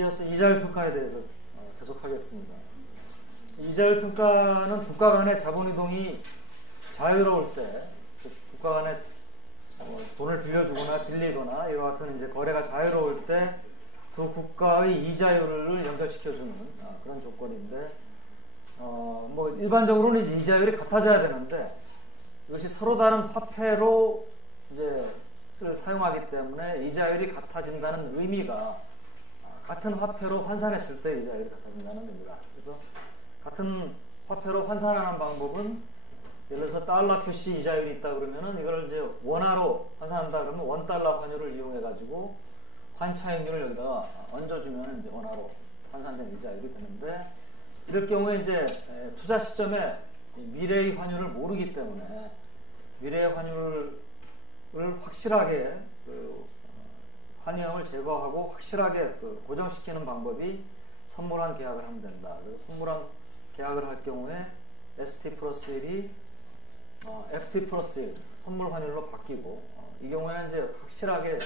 이어서 이자율 평가에 대해서 계속하겠습니다. 이자율 평가는 국가 간의 자본이동이 자유로울 때, 국가 간에 돈을 빌려주거나 빌리거나 이와 같은 이제 거래가 자유로울 때 두 국가의 이자율을 연결시켜주는 그런 조건인데, 뭐 일반적으로는 이제 이자율이 같아져야 되는데 이것이 서로 다른 화폐로 이제 사용하기 때문에 이자율이 같아진다는 의미가 같은 화폐로 환산했을 때 이자율이 같아진다는 의미가. 그래서 같은 화폐로 환산하는 방법은 예를 들어서 달러 표시 이자율이 있다 그러면은 이걸 이제 원화로 환산한다 그러면 원달러 환율을 이용해 가지고 환차익률을 여기다가 얹어주면 이제 원화로 환산된 이자율이 되는데, 이럴 경우에 이제 투자 시점에 미래의 환율을 모르기 때문에 미래의 환율을 확실하게 환영을 제거하고 확실하게 고정시키는 방법이 선물한 계약을 하면 된다. 그래서 선물한 계약을 할 경우에 ST 플러스 1이 FT 플러스 1 선물 환율로 바뀌고, 이 경우에는 이제 확실하게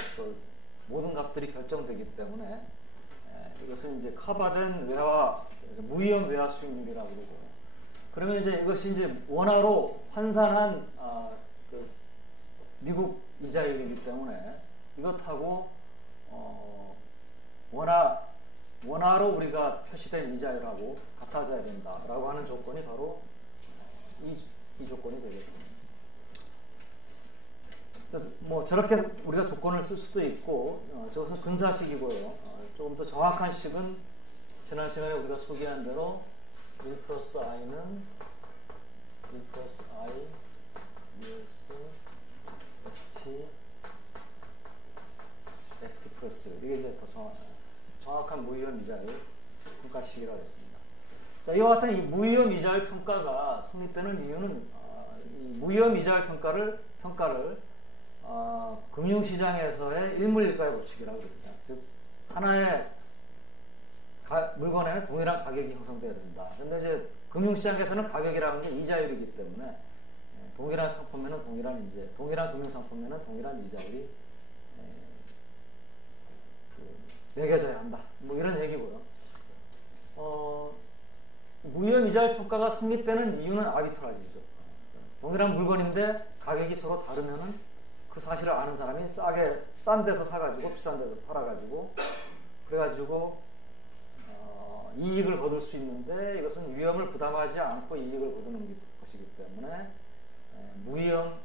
모든 값들이 결정되기 때문에 이것은 이제 커버된 외화, 무위험 외화 수익률이라고 그러고, 그러면 이제 이것이 이제 원화로 환산한 미국 이자율이기 때문에 이것하고 원화로 우리가 표시된 이자율하고 같아져야 된다라고 하는 조건이 바로 이 조건이 되겠습니다. 뭐 저렇게 우리가 조건을 쓸 수도 있고, 저것은 근사식이고요. 조금 더 정확한 식은 지난 시간에 우리가 소개한 대로 1 플러스 i는 1 플러스 i FT 플러스, 이게 이제 더 정확한 무위험 이자율 평가식이라고 했습니다. 자, 이와 같은 이 무위험 이자율 평가가 성립되는 이유는 이 무위험 이자율 평가를 금융시장에서의 일물일가의 법칙이라고 그럽니다. 즉 하나의 물건에는 동일한 가격이 형성되어야 된다. 그런데 이제 금융시장에서는 가격이라는 게 이자율이기 때문에 동일한 상품에는 동일한 금융상품에는 동일한 이자율이 매겨져야 한다. 뭐 이런 얘기고요. 무위험 이자율 평가가 성립되는 이유는 아비트라지죠. 동일한 물건인데 가격이 서로 다르면은 그 사실을 아는 사람이 싼 데서 사가지고 비싼 데서 팔아가지고 그래가지고 이익을 거둘 수 있는데, 이것은 위험을 부담하지 않고 이익을 거두는 것이기 때문에 무위험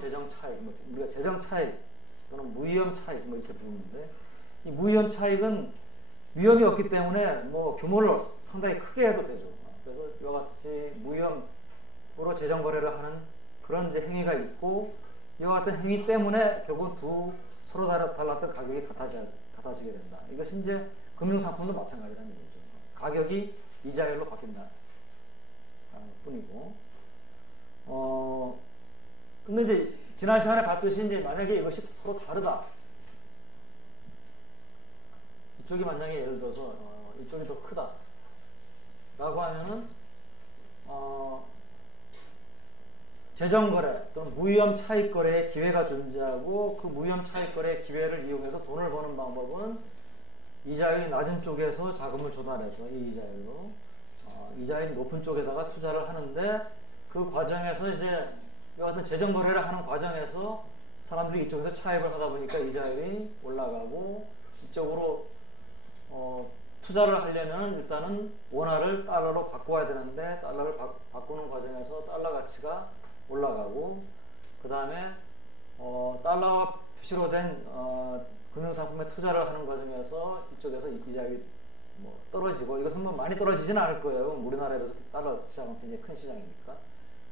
재정 차익, 우리가 재정 차익 또는 무위험 차익 이렇게 부르는데, 이 무위험 차익은 위험이 없기 때문에 뭐 규모를 상당히 크게 해도 되죠. 그래서 이와 같이 무위험으로 재정 거래를 하는 그런 이제 행위가 있고, 이와 같은 행위 때문에 결국 서로 달랐던 가격이 같아지게 된다. 이것이 이제 금융상품도 마찬가지라는 얘기죠. 가격이 이자율로 바뀐다 뿐이고, 근데 이제 지난 시간에 봤듯이 이제 만약에 이것이 서로 다르다. 이쪽이 만약에 예를 들어서 이쪽이 더 크다 라고 하면은 재정거래 또는 무위험 차익거래의 기회가 존재하고, 그 무위험 차익거래의 기회를 이용해서 돈을 버는 방법은 이자율이 낮은 쪽에서 자금을 조달해서 이 이자율로 이자율이 높은 쪽에다가 투자를 하는데, 그 과정에서 이제 이와 같은 재정거래를 하는 과정에서 사람들이 이쪽에서 차익을 하다 보니까 이자율이 올라가고, 이쪽으로 투자를 하려면 일단은 원화를 달러로 바꿔야 되는데 달러를 바꾸는 과정에서 달러 가치가 올라가고, 그 다음에 달러와 표시로 된 금융상품에 투자를 하는 과정에서 이쪽에서 이자율이 떨어지고, 이것은 뭐 많이 떨어지진 않을 거예요. 우리나라에서 달러 시장은 굉장히 큰 시장이니까.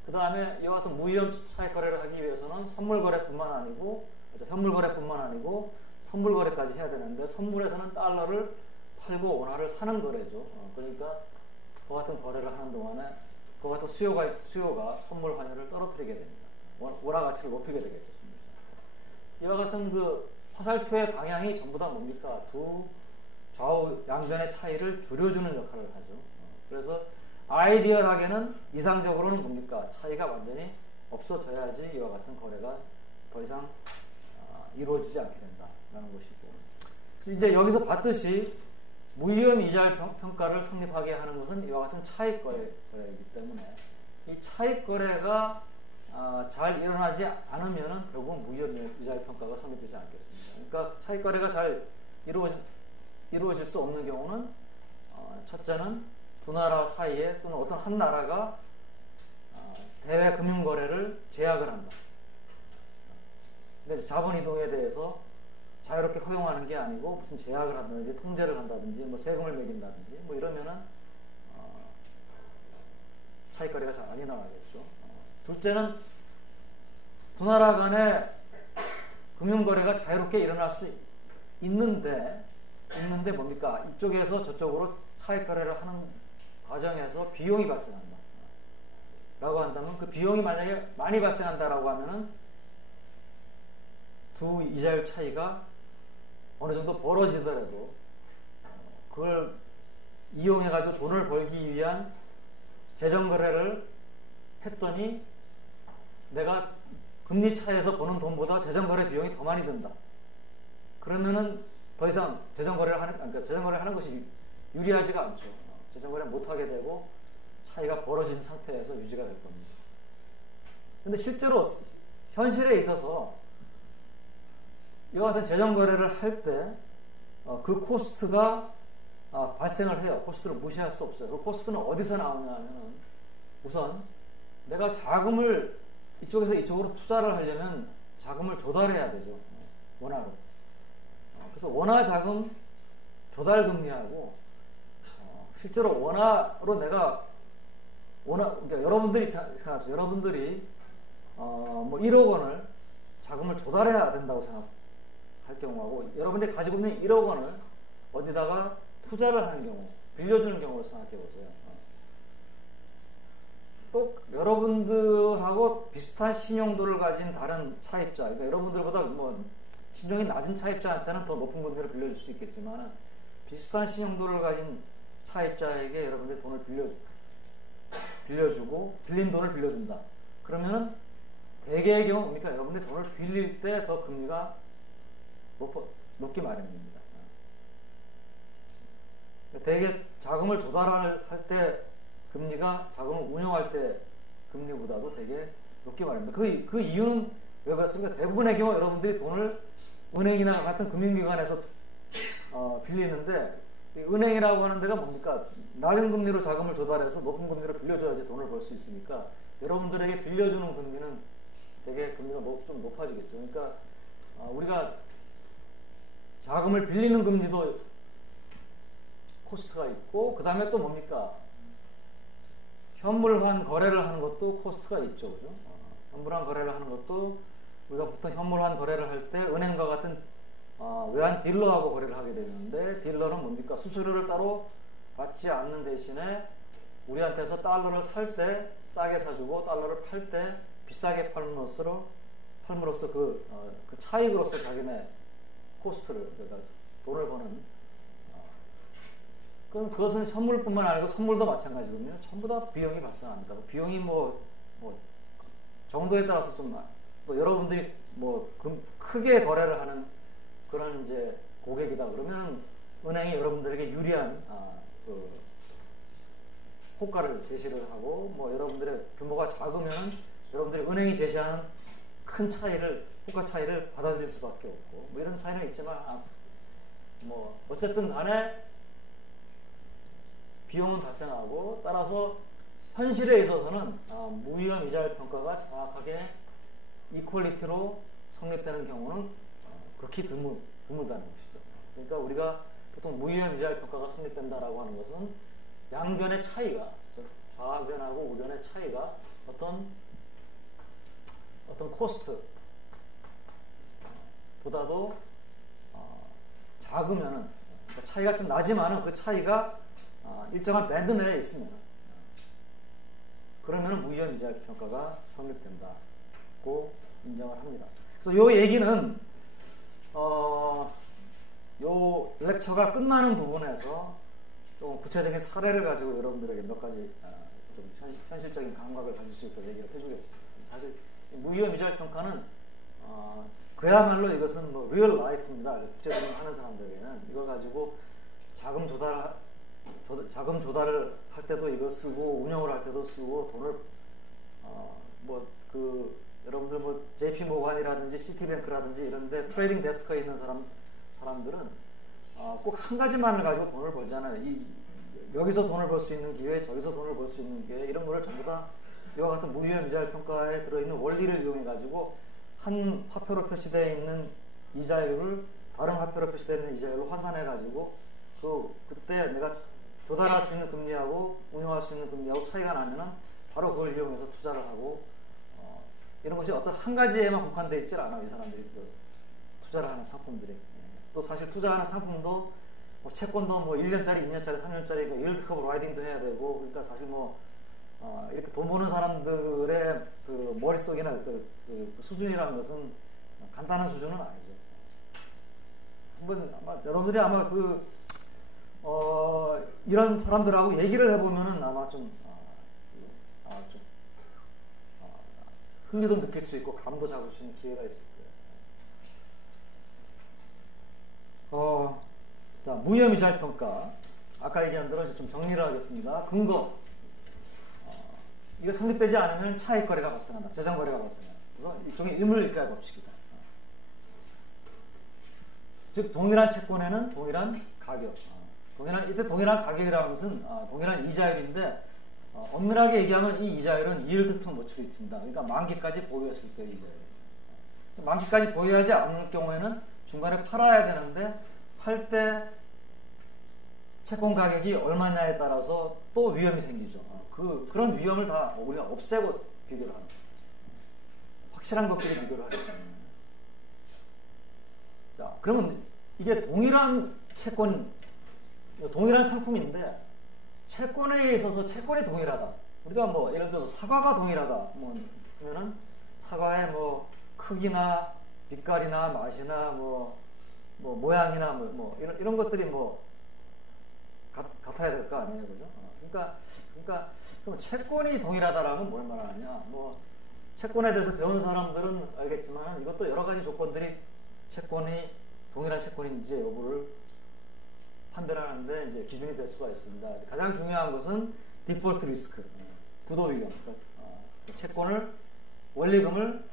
그 다음에 이와 같은 무위험 차익 거래를 하기 위해서는 선물 거래뿐만 아니고, 현물 거래뿐만 아니고 선물 거래까지 해야 되는데, 선물에서는 달러를 팔고 원화를 사는 거래죠. 그러니까 그 같은 거래를 하는 동안에 그 같은 수요가 선물 환율을 떨어뜨리게 됩니다. 원화 가치를 높이게 되겠죠. 이와 같은 그 화살표의 방향이 전부 다 뭡니까? 두 좌우 양변의 차이를 줄여주는 역할을 하죠. 그래서 아이디얼하게는 이상적으로는 뭡니까? 차이가 완전히 없어져야지 이와 같은 거래가 더 이상 이루어지지 않게 된다라는 것이고, 이제 여기서 봤듯이 무위험 이자율 평가를 성립하게 하는 것은 이와 같은 차익 거래이기 때문에 이 차익 거래가 잘 일어나지 않으면은 결국 무위험 이자율 평가가 성립되지 않겠습니다. 그러니까 차익 거래가 잘 이루어질 수 없는 경우는 첫째는 두 나라 사이에 또는 어떤 한 나라가 대외 금융 거래를 제약을 한다. 근데 자본 이동에 대해서 자유롭게 허용하는 게 아니고 무슨 제약을 한다든지 통제를 한다든지 뭐 세금을 매긴다든지 뭐 이러면은 차익 거래가 잘 안 일어나겠죠. 둘째는 두 나라 간의 금융 거래가 자유롭게 일어날 수 있는데 뭡니까? 이쪽에서 저쪽으로 차익 거래를 하는 과정에서 비용이 발생한다. 라고 한다면 그 비용이 만약에 많이 발생한다라고 하면은 두 이자율 차이가 어느 정도 벌어지더라도 그걸 이용해가지고 돈을 벌기 위한 재정거래를 했더니 내가 금리 차에서 버는 돈보다 재정거래 비용이 더 많이 든다. 그러면은 더 이상 재정거래를 하는 것이 유리하지가 않죠. 재정거래를 못하게 되고 차이가 벌어진 상태에서 유지가 될 겁니다. 근데 실제로 현실에 있어서 이와 같은 재정거래를 할 때 그 코스트가 발생을 해요. 코스트를 무시할 수 없어요. 그 코스트는 어디서 나오냐 하면 우선 내가 자금을 이쪽에서 이쪽으로 투자를 하려면 자금을 조달해야 되죠. 원화로. 그래서 원화 자금 조달 금리하고 실제로 원화로 그러니까 여러분들이 생각하세요. 여러분들이 뭐 1억 원을 자금을 조달해야 된다고 생각할 경우하고 여러분들이 가지고 있는 1억 원을 어디다가 투자를 하는 경우, 빌려주는 경우를 생각해 보세요. 또 여러분들하고 비슷한 신용도를 가진 다른 차입자, 그러니까 여러분들보다 뭐 신용이 낮은 차입자한테는 더 높은 금리를 빌려줄 수 있겠지만 비슷한 신용도를 가진 차입자에게 여러분들이 돈을 빌려주고 빌린 돈을 빌려준다. 그러면은 대개의 경우 뭡니까? 여러분들이 돈을 빌릴 때 더 금리가 높기 마련입니다. 대개 자금을 조달할 때 금리가 자금을 운용할 때 금리보다도 되게 높기 마련입니다. 그 이유는 왜 그렇습니까? 대부분의 경우 여러분들이 돈을 은행이나 같은 금융기관에서 빌리는데 은행이라고 하는 데가 뭡니까? 낮은 금리로 자금을 조달해서 높은 금리로 빌려줘야지 돈을 벌 수 있으니까 여러분들에게 빌려주는 금리는 되게 금리가 좀 높아지겠죠. 그러니까 우리가 자금을 빌리는 금리도 코스트가 있고 그 다음에 또 뭡니까? 현물환 거래를 하는 것도 코스트가 있죠. 그죠? 현물환 거래를 하는 것도 우리가 보통 현물환 거래를 할 때 은행과 같은 외환 딜러하고 거래를 하게 되는데 딜러는 뭡니까? 수수료를 따로 받지 않는 대신에 우리한테서 달러를 살 때 싸게 사주고 달러를 팔 때 비싸게 팔므로써 그 차익으로서 자기네 코스트를 그러니까 돈을 버는 그럼 그것은 현물뿐만 아니고 선물도 마찬가지거든요. 전부 다 비용이 발생합니다. 비용이 뭐 정도에 따라서 좀 또 여러분들이 크게 거래를 하는 그런 이제 고객이다 그러면 은행이 여러분들에게 유리한 호가를 제시를 하고 여러분들의 규모가 작으면 여러분들이 은행이 제시하는 큰 호가 차이를 받아들일 수밖에 없고 이런 차이는 있지만 어쨌든 간에 비용은 발생하고 따라서 현실에 있어서는 무위험 이자율 평가가 정확하게 이퀄리티로 성립되는 경우는 극히 드물다는 것이죠. 그러니까 우리가 보통 무위험 이자율 평가가 성립된다라고 하는 것은 양변의 차이가 좌변하고 우변의 차이가 어떤 코스트 보다도 작으면은 그러니까 차이가 좀 나지만은 그 차이가 일정한 밴드 내에 있습니다. 그러면 무위험 이자율 평가가 성립된다고 인정을 합니다. 그래서 이 얘기는 요 렉처가 끝나는 부분에서 좀 구체적인 사례를 가지고 여러분들에게 몇 가지 좀 현실적인 감각을 가질 수 있도록 얘기를 해주겠습니다. 사실 무위험 이자율 평가는 그야말로 이것은 뭐 리얼 라이프입니다. 국제적으로 하는 사람들에게는 이걸 가지고 자금 조달을 할 때도 이거 쓰고 운영을 할 때도 쓰고 돈을 여러분들 뭐 JP 모간이라든지 시티뱅크라든지 이런데 트레이딩 데스크에 있는 사람들은 꼭 한 가지만을 가지고 돈을 벌잖아요. 여기서 돈을 벌 수 있는 기회, 저기서 돈을 벌 수 있는 기회, 이런 거를 전부 다 이와 같은 무위험 이자율 평가에 들어있는 원리를 이용해 가지고 한 화표로 표시되어 있는 이자율을 다른 화표로 표시되어 있는 이자율로 환산해 가지고 그때 내가 조달할 수 있는 금리하고 운용할 수 있는 금리하고 차이가 나면은 바로 그걸 이용해서 투자를 하고 이런 것이 어떤 한 가지에만 국한되어 있질 않아요. 이 사람들이 투자를 하는 상품들이. 또 사실 투자하는 상품도 뭐 채권도 뭐 1년짜리, 2년짜리, 3년짜리 일드컵 라이딩도 해야 되고, 그러니까 사실 이렇게 돈 버는 사람들의 그 머릿속이나 그 수준이라는 것은 간단한 수준은 아니죠. 여러분들이 아마 이런 사람들하고 얘기를 해보면은 아마 좀 흥미도 느낄 수 있고 감도 잡을 수 있는 기회가 있을 거예요. 자, 무위험 이자율 평가. 아까 얘기한 대로 좀 정리를 하겠습니다. 근거. 이거 성립되지 않으면 차익 거래가 발생한다. 재정 거래가 발생한다. 그래서 일종의 일물일가의 법칙이다. 즉 동일한 채권에는 동일한 가격. 이때 동일한 가격이라는 것은 동일한 이자율인데 엄밀하게 얘기하면 이 이자율은 yield to maturity입니다. 그러니까 만기까지 보유했을 때의 이자율. 만기까지 보유하지 않을 경우에는 중간에 팔아야 되는데 팔 때 채권 가격이 얼마냐에 따라서 또 위험이 생기죠. 그런 위험을 다 우리가 없애고 비교를 하는 거죠. 확실한 것끼리 비교를 하죠. 자, 그러면 이게 동일한 상품인데 채권에 있어서 채권이 동일하다. 우리가 뭐 예를 들어서 사과가 동일하다. 그러면은 사과의 뭐 크기나 빛깔이나 맛이나 뭐 모양이나 이런 것들이 같아야 될 거 아니에요, 그죠? 그러니까 그럼 채권이 동일하다라는 뭘 말하느냐? 채권에 대해서 배운 사람들은 알겠지만 이것도 여러 가지 조건들이 채권이 동일한 채권인지 여부를 판별하는데 이제 기준이 될 수가 있습니다. 가장 중요한 것은 디폴트 리스크, 부도 위험. 채권을 원리금을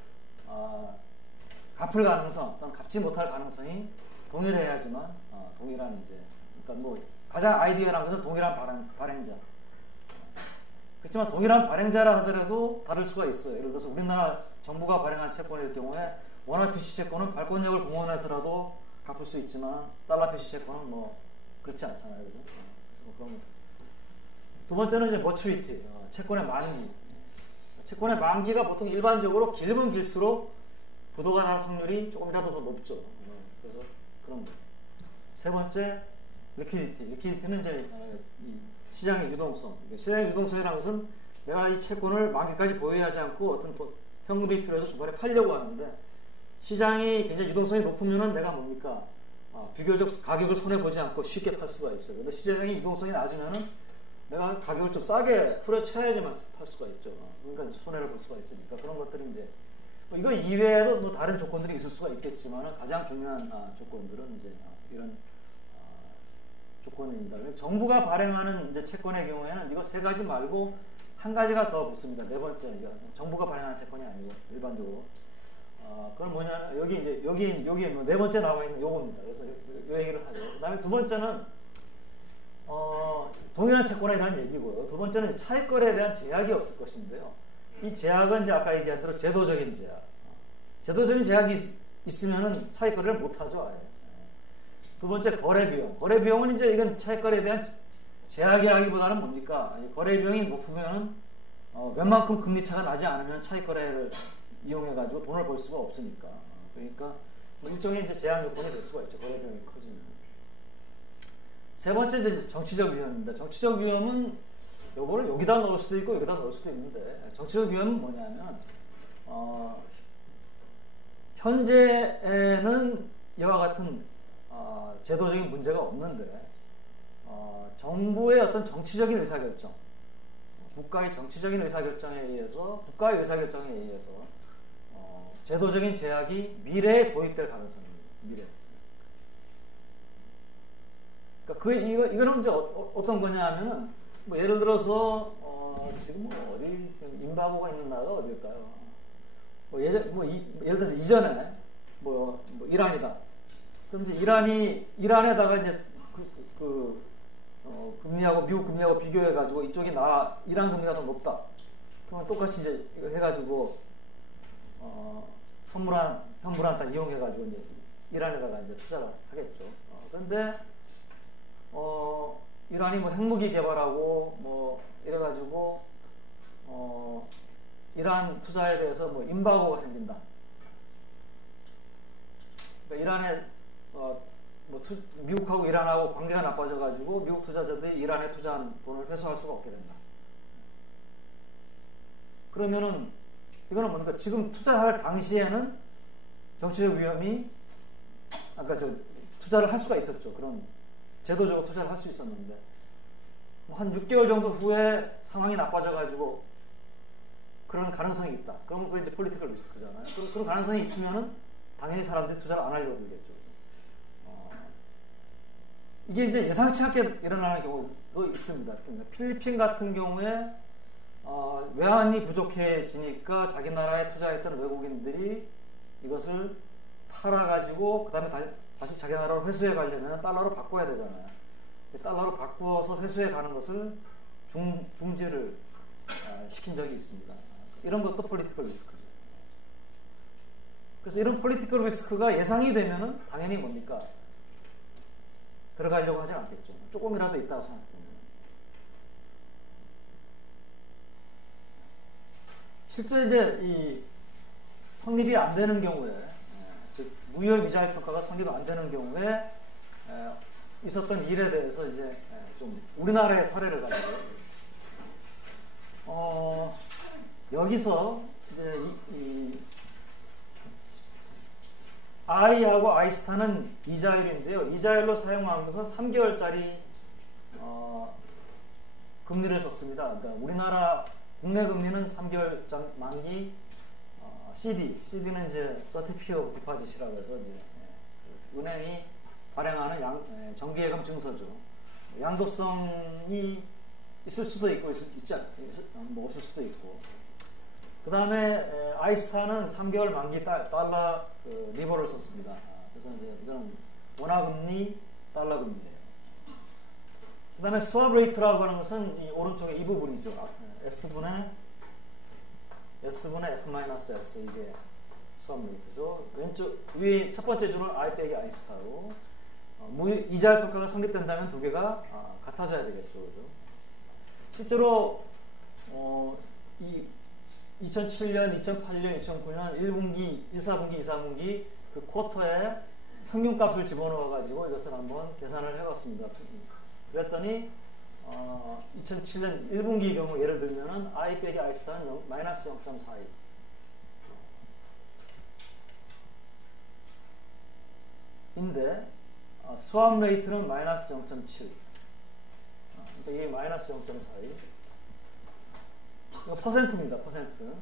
갚을 가능성, 또는 갚지 못할 가능성이 동일해야지만 동일한 그러니까 가장 아이디어라는 것은 동일한 발행자. 그렇지만 동일한 발행자라 하더라도 다를 수가 있어요. 예를 들어서 우리나라 정부가 발행한 채권일 경우에 원화 표시 채권은 발권력을 동원해서라도 갚을 수 있지만 달러 표시 채권은 그렇지 않잖아요. 그죠? 그럼 두 번째는 이제 머추리티, 채권의 만기. 채권의 만기가 보통 일반적으로 길면 길수록 부도가 날 확률이 조금이라도 더 높죠. 그래서 그런 거. 세 번째, 리퀴디티. 리퀴디티는 이제 시장의 유동성. 시장의 유동성이라는 것은 내가 이 채권을 만기까지 보유하지 않고 어떤 현금이 필요해서 중간에 팔려고 하는데 시장이 굉장히 유동성이 높으면은 내가 뭡니까? 비교적 가격을 손해보지 않고 쉽게 팔 수가 있어요. 근데 시장의 유동성이 낮으면은 내가 가격을 좀 싸게 풀어쳐야지만 팔 수가 있죠. 그러니까 손해를 볼 수가 있으니까 그런 것들이 이제 이거 이외에도 다른 조건들이 있을 수가 있겠지만 가장 중요한 조건들은 이제 이런 조건입니다. 정부가 발행하는 이제 채권의 경우에는 이거 세 가지 말고 한 가지가 더 붙습니다. 네 번째, 정부가 발행하는 채권이 아니고 일반적으로. 그건 뭐냐, 여기 네 번째 나와 있는 요겁니다. 그래서 요 얘기를 하죠. 그 다음에 두 번째는, 동일한 채권에 대한 얘기고요. 두 번째는 이제 차익거래에 대한 제약이 없을 것인데요. 이 제약은 이제 아까 얘기한 대로 제도적인 제약. 제도적인 제약이 있으면은 차익거래를 못하죠, 아예. 두 번째, 거래비용. 거래비용은 이제 이건 차익거래에 대한 제약이라기보다는 뭡니까? 거래비용이 높으면은, 웬만큼 금리차가 나지 않으면 차익거래를 이용해가지고 돈을 벌 수가 없으니까. 그러니까 일종의 이제 제한 요건이 될 수가 있죠. 거래비용이 커지면. 세 번째, 이제 정치적 위험입니다. 정치적 위험은 요거를 여기다 넣을 수도 있고 여기다 넣을 수도 있는데, 정치적 위험은 뭐냐면, 현재에는 이와 같은 제도적인 문제가 없는데, 정부의 어떤 정치적인 의사결정, 국가의 정치적인 의사결정에 의해서, 국가의 의사결정에 의해서 제도적인 제약이 미래에 도입될 가능성입니다. 미래. 그러니까 이거는 이제 어떤 거냐 하면은, 뭐 예를 들어서, 지금 뭐 어디, 임바고가 있는 나라가 어딜까요? 예를 들어서 이전에, 이란이다. 그럼 이제 이란에다가 이제 금리하고, 미국 금리하고 비교해가지고 이쪽이 이란 금리가 더 높다. 그러면 똑같이 이제 이거 해가지고, 현물한타 이용해가지고 이제 이란에다가 이제 투자를 하겠죠. 그런데, 이란이 뭐 핵무기 개발하고 뭐 이래가지고 이란 투자에 대해서 뭐 임바고가 생긴다. 그러니까 이란에 미국하고 이란하고 관계가 나빠져가지고 미국 투자자들이 이란에 투자한 돈을 회수할 수가 없게 된다. 그러면은 이거는 뭡니까? 지금 투자할 당시에는 정치적 위험이 아까 투자를 할 수가 있었죠. 그런 제도적으로 투자를 할 수 있었는데 한 6개월 정도 후에 상황이 나빠져가지고 그런 가능성이 있다. 그러면 그게 이제 폴리티컬 리스크잖아요. 그런 가능성이 있으면은 당연히 사람들이 투자를 안 하려고 들겠죠. 이게 이제 예상치 않게 일어나는 경우도 있습니다. 그러니까 필리핀 같은 경우에 외환이 부족해지니까 자기 나라에 투자했던 외국인들이 이것을 팔아가지고 그 다음에 다시 자기 나라로 회수해 가려면 달러로 바꿔야 되잖아요. 달러로 바꾸어서 회수해 가는 것을 중지를 시킨 적이 있습니다. 이런 것도 폴리티컬 리스크죠. 그래서 이런 폴리티컬 리스크가 예상이 되면은 당연히 뭡니까? 들어가려고 하지 않겠죠. 조금이라도 있다고 생각합니다. 실제 이제 이 성립이 안 되는 경우에, 즉 무역 이자율 평가가 성립 안 되는 경우에 있었던 일에 대해서 이제 좀 우리나라의 사례를 가지고 여기서 이제 이 I하고 I스타는 이자율인데요. 이자율로 사용한 것은 3개월짜리 금리를 썼습니다. 그러니까 우리나라 국내 금리는 3개월 만기 CD는 이제 Certificate of Deposit이라고 해서 이제 은행이 발행하는 정기예금 증서죠. 양도성이 있을 수도 있고 뭐 없을 수도 있고. 그 다음에 아이스타는 3개월 만기 달러 리버를 썼습니다. 그래서 이제 이거는 원화금리, 달러금리예요. 그 다음에 스왑 레이트라고 하는 것은 이 오른쪽에 이 부분이죠. S분의 F-S 이게 스왑 레이트죠. 왼쪽 위에 첫 번째 줄은 I 빼기 아이스타로 이자율 평가가 성립된다면 두 개가 같아져야 되겠죠. 그죠? 실제로 이 2007년, 2008년, 2009년 1분기, 1, 4분기 그 쿼터에 평균값을 집어넣어가지고 이것을 한번 계산을 해봤습니다. 그랬더니 2007년 1분기 경우 예를 들면은 I 빼기 I스타는 마이너스 0.42. 인데 스왑 레이트는 마이너스 0.7. 그러니까 이게 마이너스 0.42. 이거 퍼센트입니다. 퍼센트. 그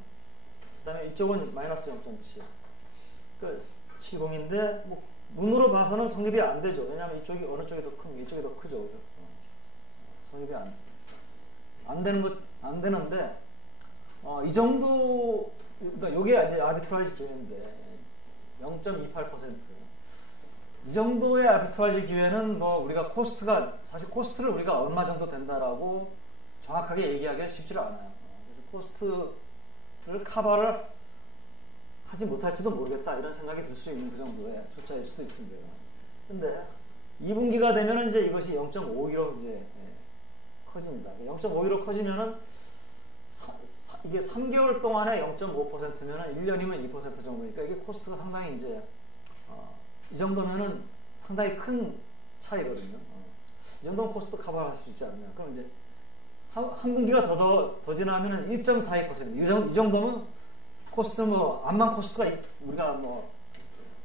다음에 이쪽은 마이너스 0.7. 그 70인데 뭐 눈으로 봐서는 성립이 안 되죠. 왜냐하면 이쪽이 어느 쪽이 더 큰, 이쪽이 더 크죠. 성립이 안 되는데 이 정도, 그러니까 이게 이제 아비트라이즈 기회인데 0.28%. 이 정도의 아비트라이즈 기회는 뭐 우리가 사실 코스트를 우리가 얼마 정도 된다라고 정확하게 얘기하기가 쉽지가 않아요. 그래서 코스트를 커버를 하지 못할지도 모르겠다 이런 생각이 들 수 있는 그 정도의 숫자일 수도 있습니다. 근데 2분기가 되면 이제 이것이 0.52로 이제 커집니다. 0.52로 커지면은 이게 3개월 동안에 0.5%면은 1년이면 2% 정도니까 이게 코스트가 상당히 이제 이 정도면은 상당히 큰 차이거든요. 이 정도는 코스트 커버할 수 있지 않냐. 그럼 이제 한 분기가 더 지나면은 1.42%. 이 정도면 코스트 암만 코스트가 우리가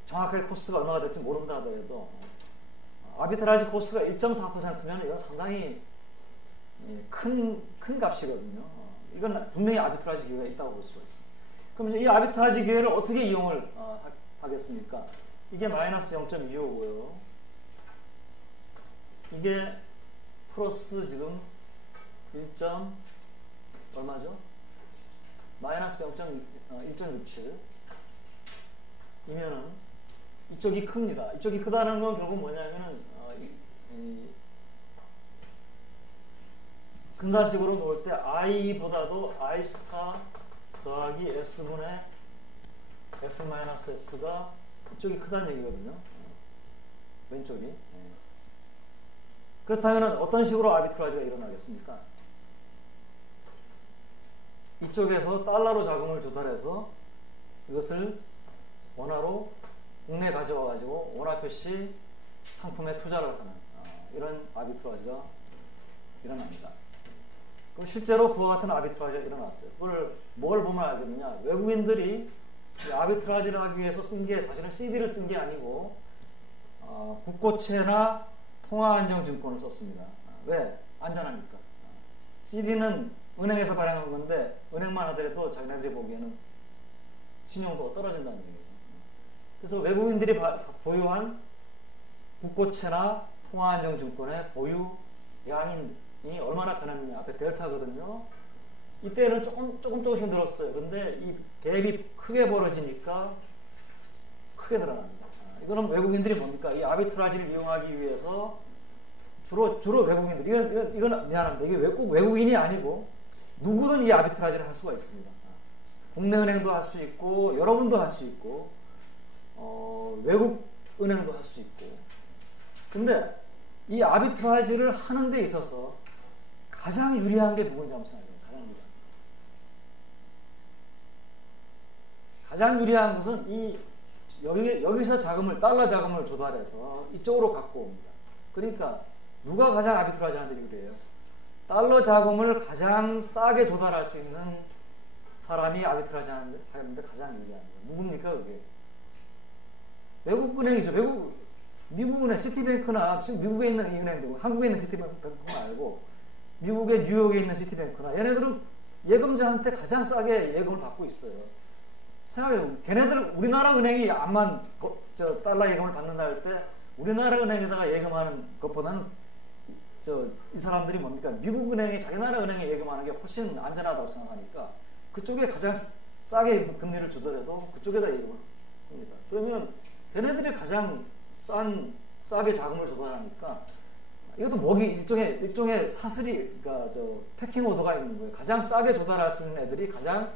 정확하게 코스트가 얼마가 될지 모른다 하더라도 아비트라지 코스트가 1.4%면 이건 상당히 큰 값이거든요. 이건 분명히 아비트라지 기회가 있다고 볼 수가 있습니다. 그럼 이제 이 아비트라지 기회를 어떻게 이용을 하겠습니까? 이게 마이너스 0.25고요. 이게 플러스 지금 1점 얼마죠? 마이너스 1.67 이면은 이쪽이 큽니다. 이쪽이 크다는 건 결국 뭐냐면은 근사식으로 놓을 때 i보다도 i 스타 더하기 s분의 f-s가 이쪽이 크다는 얘기거든요. 왼쪽이. 그렇다면 어떤 식으로 아비트라지가 일어나겠습니까? 이쪽에서 달러로 자금을 조달해서 이것을 원화로 국내에 가져와 가지고 원화 표시 상품에 투자를 하는 이런 아비트라지가 일어납니다. 그럼 실제로 그와 같은 아비트라지가 일어났어요. 그걸 뭘 보면 알겠느냐? 외국인들이 아비트라지를 하기 위해서 쓴 게 사실은 CD를 쓴 게 아니고 국고채나 통화안정증권을 썼습니다. 왜? 안전하니까. CD는 은행에서 발행한 건데 은행만 하더라도 자기네들이 보기에는 신용도가 떨어진다는 얘기예요. 그래서 외국인들이 보유한 국고채나 통화안정증권의 보유 양이 얼마나 변했느냐. 앞에 델타거든요. 이때는 조금씩 늘었어요. 근데 이 갭이 크게 벌어지니까 크게 늘어납니다. 이거는 외국인들이 뭡니까? 이 아비트라지를 이용하기 위해서 주로 외국인들, 이건 미안합니다. 이게 꼭 외국인이 아니고 누구든 이 아비트라지를 할 수가 있습니다. 국내 은행도 할 수 있고, 여러분도 할 수 있고, 외국 은행도 할 수 있고. 근데 이 아비트라지를 하는 데 있어서 가장 유리한 게 누군지 한번 생각해요. 가장 유리한 것은 여기서 달러 자금을 조달해서 이쪽으로 갖고 옵니다. 그러니까 누가 가장 아비트라지 하는 데 유리해요? 달러 자금을 가장 싸게 조달할 수 있는 사람이 아비트라지 하는데 가장 유리한 거예요. 누굽니까 그게? 외국 은행이죠. 미국 은행 시티뱅크나 지금 미국에 있는 이 은행들, 한국에 있는 시티뱅크 말고 미국의 뉴욕에 있는 시티뱅크나 얘네들은 예금자한테 가장 싸게 예금을 받고 있어요. 생각해요. 걔네들 우리나라 은행이 암만 달러 예금을 받는다 할 때 우리나라 은행에다가 예금하는 것보다는 이 사람들이 뭡니까? 미국 은행이 자기 나라 은행에 예금하는 게 훨씬 안전하다고 생각하니까 그쪽에 가장 싸게 금리를 주더라도 그쪽에다 예금을 합니다. 그러면 걔네들이 가장 싸게 자금을 조달하니까 이것도 일종의 사슬이, 그러니까 패킹 오더가 있는 거예요. 가장 싸게 조달할 수 있는 애들이 가장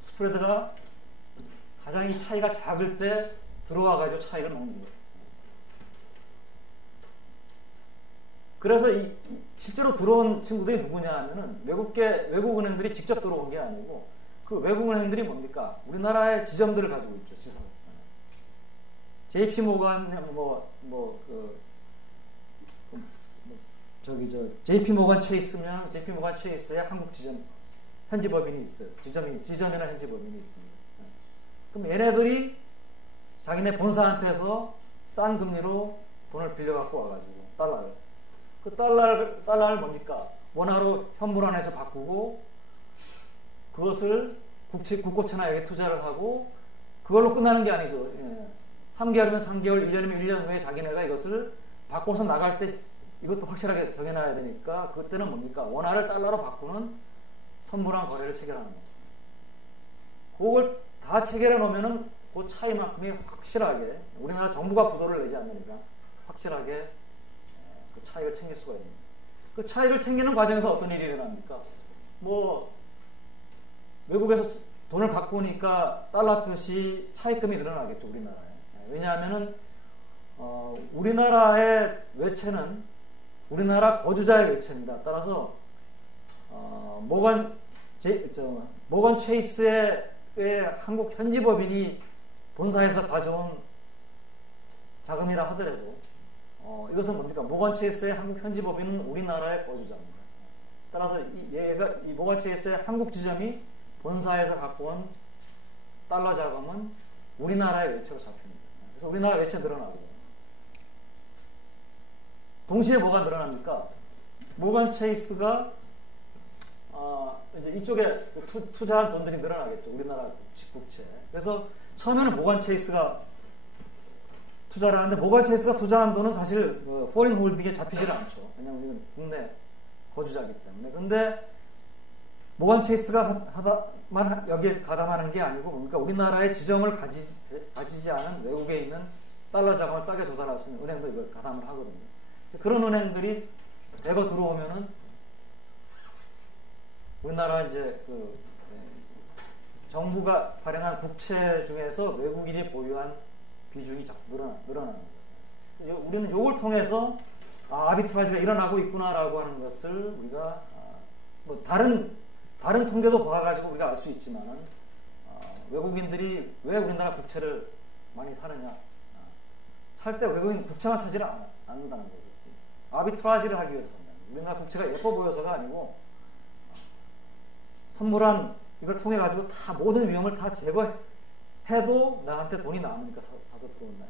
스프레드가 가장 이 차이가 작을 때 들어와가지고 차익을 먹는 거예요. 그래서 실제로 들어온 친구들이 누구냐 하면은 외국 은행들이 직접 들어온 게 아니고 그 외국 은행들이 뭡니까? 우리나라의 지점들을 가지고 있죠. 지상. JP 모간 JP 모간 체이스면 JP 모간 체이스에 한국 지점 현지 법인이 있어요. 지점이나 현지 법인이 있습니다. 그럼 얘네들이 자기네 본사한테서 싼 금리로 돈을 빌려갖고 와가지고 달러를. 그 달러를 뭡니까? 원화로 현물환에서 바꾸고 그것을 국고채나 여기 투자를 하고 그걸로 끝나는 게 아니죠. 3개월이면 3개월, 1년이면 1년 후에 자기네가 이것을 바꿔서 나갈 때 이것도 확실하게 정해놔야 되니까 그때는 뭡니까? 원화를 달러로 바꾸는 선물환 거래를 체결하는 거죠. 그걸 다 체결해 놓으면은 그 차이만큼이 확실하게 우리나라 정부가 부도를 내지 않는 이상 확실하게 그 차익을 챙길 수가 있는 거예요. 그 차익을 챙기는 과정에서 어떤 일이 일어납니까? 외국에서 돈을 갖고 오니까 달러 표시 차입금이 늘어나겠죠, 우리나라에. 왜냐하면은 우리나라의 외채는 우리나라 거주자의 외채입니다. 따라서 모건 체이스의 한국 현지 법인이 본사에서 가져온 자금이라 하더라도 이것은 뭡니까? 모건 체이스의 한국 현지 법인은 우리나라의 거주자입니다. 따라서 이 모건 체이스의 한국 지점이 본사에서 갖고 온 달러 자금은 우리나라의 외채로 잡힙니다. 그래서 우리나라 외채 늘어나고 동시에 뭐가 늘어납니까? 모건 체이스가 이제 이쪽에 투자한 돈들이 늘어나겠죠. 우리나라 국채. 그래서 처음에는 모건 체이스가 투자를 하는데 모건 체이스가 투자한 돈은 사실 포린 홀딩에 잡히질 않죠. 왜냐하면 우리는 국내 거주자이기 때문에. 근데 모건 체이스가 여기에 가담하는 게 아니고 뭡니까? 우리나라의 지점을 가지지 않은 외국에 있는 달러 자금을 싸게 조달할 수 있는 은행도 이걸 가담을 하거든요. 그런 은행들이 대거 들어오면은 우리나라 이제 정부가 발행한 국채 중에서 외국인이 보유한 비중이 자꾸 늘어나는 거예요. 우리는 이걸 통해서 아비트라지가 일어나고 있구나라고 하는 것을 우리가 뭐 다른 통계도 봐가지고 우리가 알 수 있지만 외국인들이 왜 우리나라 국채를 많이 사느냐? 살 때 외국인 국채만 사지를 않는다는 거죠. 아비트라지를 하기 위해서 산다. 우리나라 국채가 예뻐 보여서가 아니고 선물한 이걸 통해 가지고 다 모든 위험을 다 제거해도 나한테 돈이 남으니까 사서 들어온다.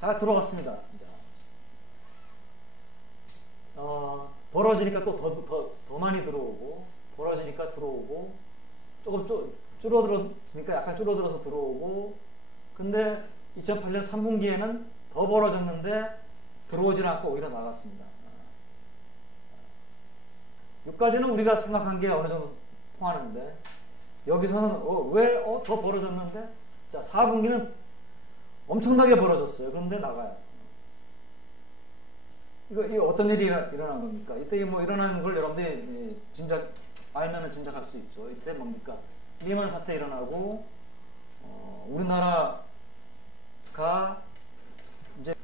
자, 들어왔습니다. 벌어지니까 또 더 많이 들어오고, 벌어지니까 들어오고, 조금 줄어들었으니까 약간 줄어들어서 들어오고, 근데 2008년 3분기에는 더 벌어졌는데 들어오지는 않고 오히려 나갔습니다. 여기까지는 우리가 생각한 게 어느 정도 통하는데, 여기서는 왜 더 벌어졌는데? 자, 4분기는 엄청나게 벌어졌어요. 그런데 나가요. 이거 어떤 일이 일어난 겁니까? 이때 뭐 일어난 걸 여러분들이 알면은 짐작할 수 있죠. 이때 뭡니까? 리만 사태 일어나고, 우리나라가 이제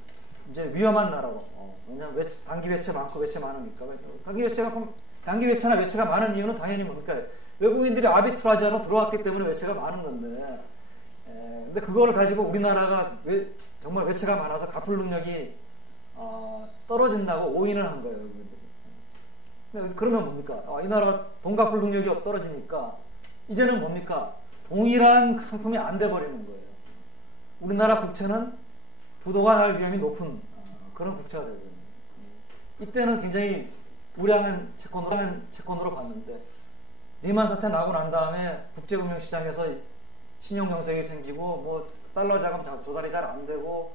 위험한 나라고. 왜냐면 단기 외채 많고 외채 많으니까. 단기 외채나 외채가 많은 이유는 당연히 뭡니까? 외국인들이 아비트라지하러 들어왔기 때문에 외채가 많은 건데, 근데 그거를 가지고 우리나라가 정말 외채가 많아서 갚을 능력이 떨어진다고 오인을 한 거예요. 그러면 뭡니까? 이 나라가 돈 갚을 능력이 떨어지니까 이제는 뭡니까? 동일한 상품이 안 돼 버리는 거예요. 우리나라 국채는 부도가 날 위험이 높은 그런 국채가 되거든요. 이때는 굉장히 우량한 채권으로 봤는데, 리만 사태 나고 난 다음에 국제금융시장에서 신용정책이 생기고 뭐 달러 자금 조달이 잘 안 되고,